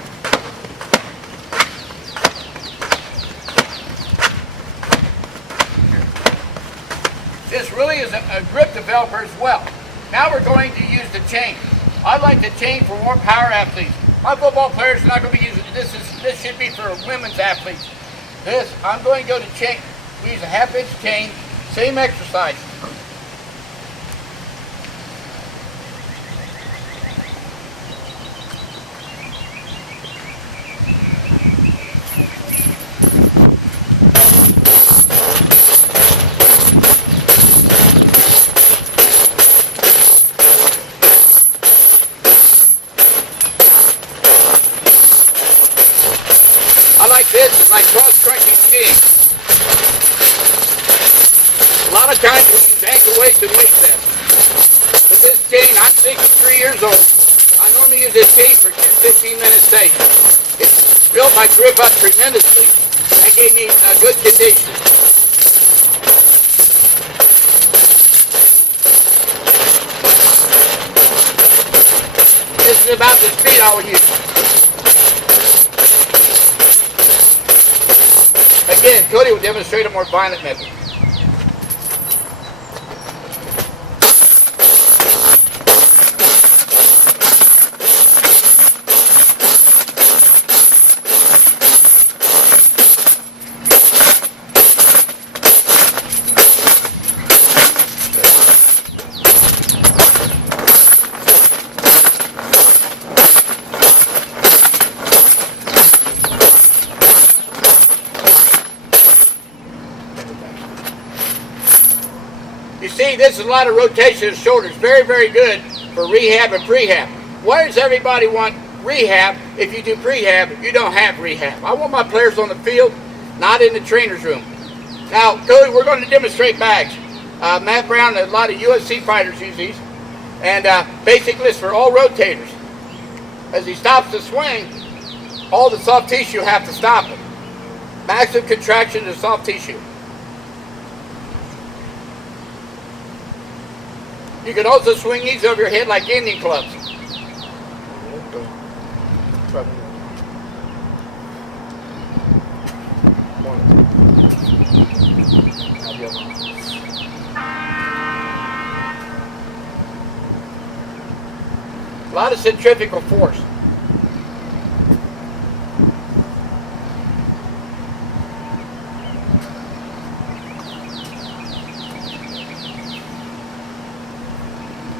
This really is a grip developer as well. Now we're going to use the chain. I like the chain for more power athletes. My football players are not going to be using this. This should be for women's athletes. This, I'm going to go to chain. We use a 1/2-inch chain, same exercise. I like this, it's like cross-country skiing. A lot of times we use ankle weights and weight vests. But this chain, I'm 63 years old. I normally use this chain for 10-15-minute sessions. It's built my grip up tremendously and gave me a good condition. This is about the speed I will use. Again, Cody will demonstrate a more violent method. You see, this is a lot of rotation of shoulders. Very, very good for rehab and prehab. Why does everybody want rehab if you do prehab, you don't have rehab? I want my players on the field, not in the trainer's room. Now, Cody, we're going to demonstrate bags. Matt Brown, a lot of UFC fighters use these. And basically it's for all rotators. As he stops the swing, all the soft tissue have to stop it. Massive contraction of soft tissue. You can also swing these over your head like Indian clubs. A lot of centrifugal force.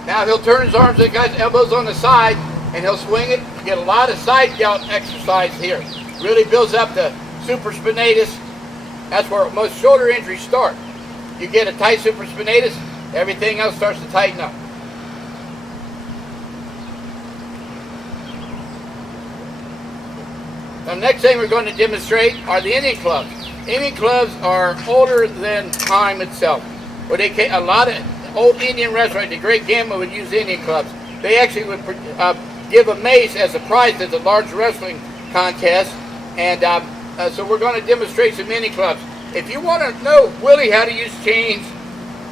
Now he'll turn his arms, the guy's elbows on the side, and he'll swing it. You get a lot of side gout exercise here. Really builds up the supraspinatus. That's where most shoulder injuries start. You get a tight supraspinatus, everything else starts to tighten up. The next thing we're going to demonstrate are the Indian clubs. Indian clubs are older than time itself. Where they a lot of old Indian wrestlers, the great Gamma would use Indian clubs. They actually would give a mace as a prize at the large wrestling contest. And so we're going to demonstrate some Indian clubs. If you want to know really how to use chains,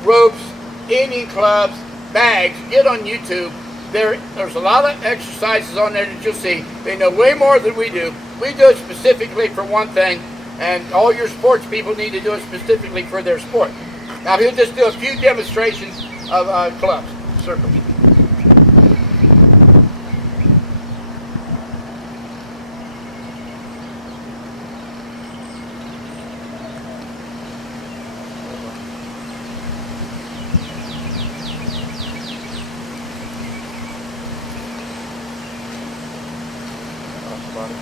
ropes, Indian clubs, bags, get on YouTube. There's a lot of exercises on there that you'll see. They know way more than we do. We do it specifically for one thing, and all your sports people need to do it specifically for their sport. Now he'll just do a few demonstrations of clubs, circles. body.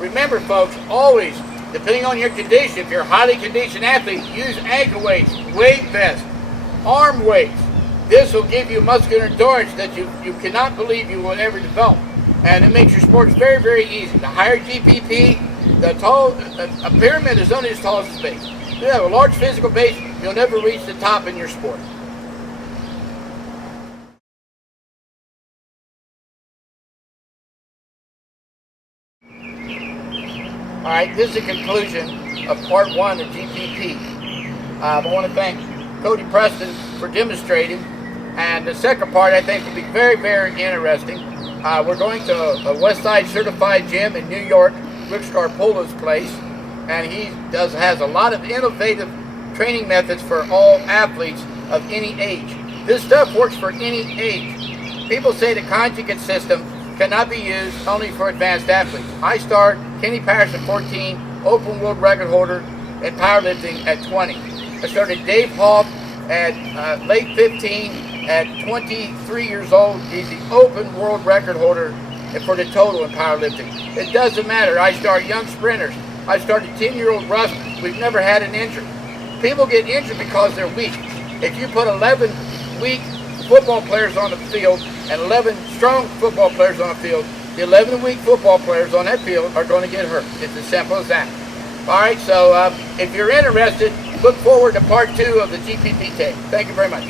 Remember, folks, always, depending on your condition, if you're a highly conditioned athlete, use ankle weights, weight vests, arm weights. This will give you muscular endurance that you cannot believe you will ever develop. And it makes your sports very, very easy. The higher GPP, a pyramid is only as tall as its base. If you have a large physical base, you'll never reach the top in your sport. All right, this is the conclusion of part 1 of GPP. I want to thank Cody Preston for demonstrating, and the second part I think will be very, very interesting. We're going to a Westside certified gym in New York, Rick Scarpola's place, and he has a lot of innovative training methods for all athletes of any age. This stuff works for any age. People say the conjugate system cannot be used only for advanced athletes. I start Kenny Patterson 14, open world record holder in powerlifting at 20. I started Dave Hoff at late 15, at 23 years old. He's the open world record holder for the total in powerlifting. It doesn't matter. I start young sprinters. I started 10-year-old rushers. We've never had an injury. People get injured because they're weak. If you put 11 weak football players on the field and 11 strong football players on the field, the 11 weak football players on that field are going to get hurt. It's as simple as that. All right, so if you're interested, look forward to part 2 of the GPP tape. Thank you very much.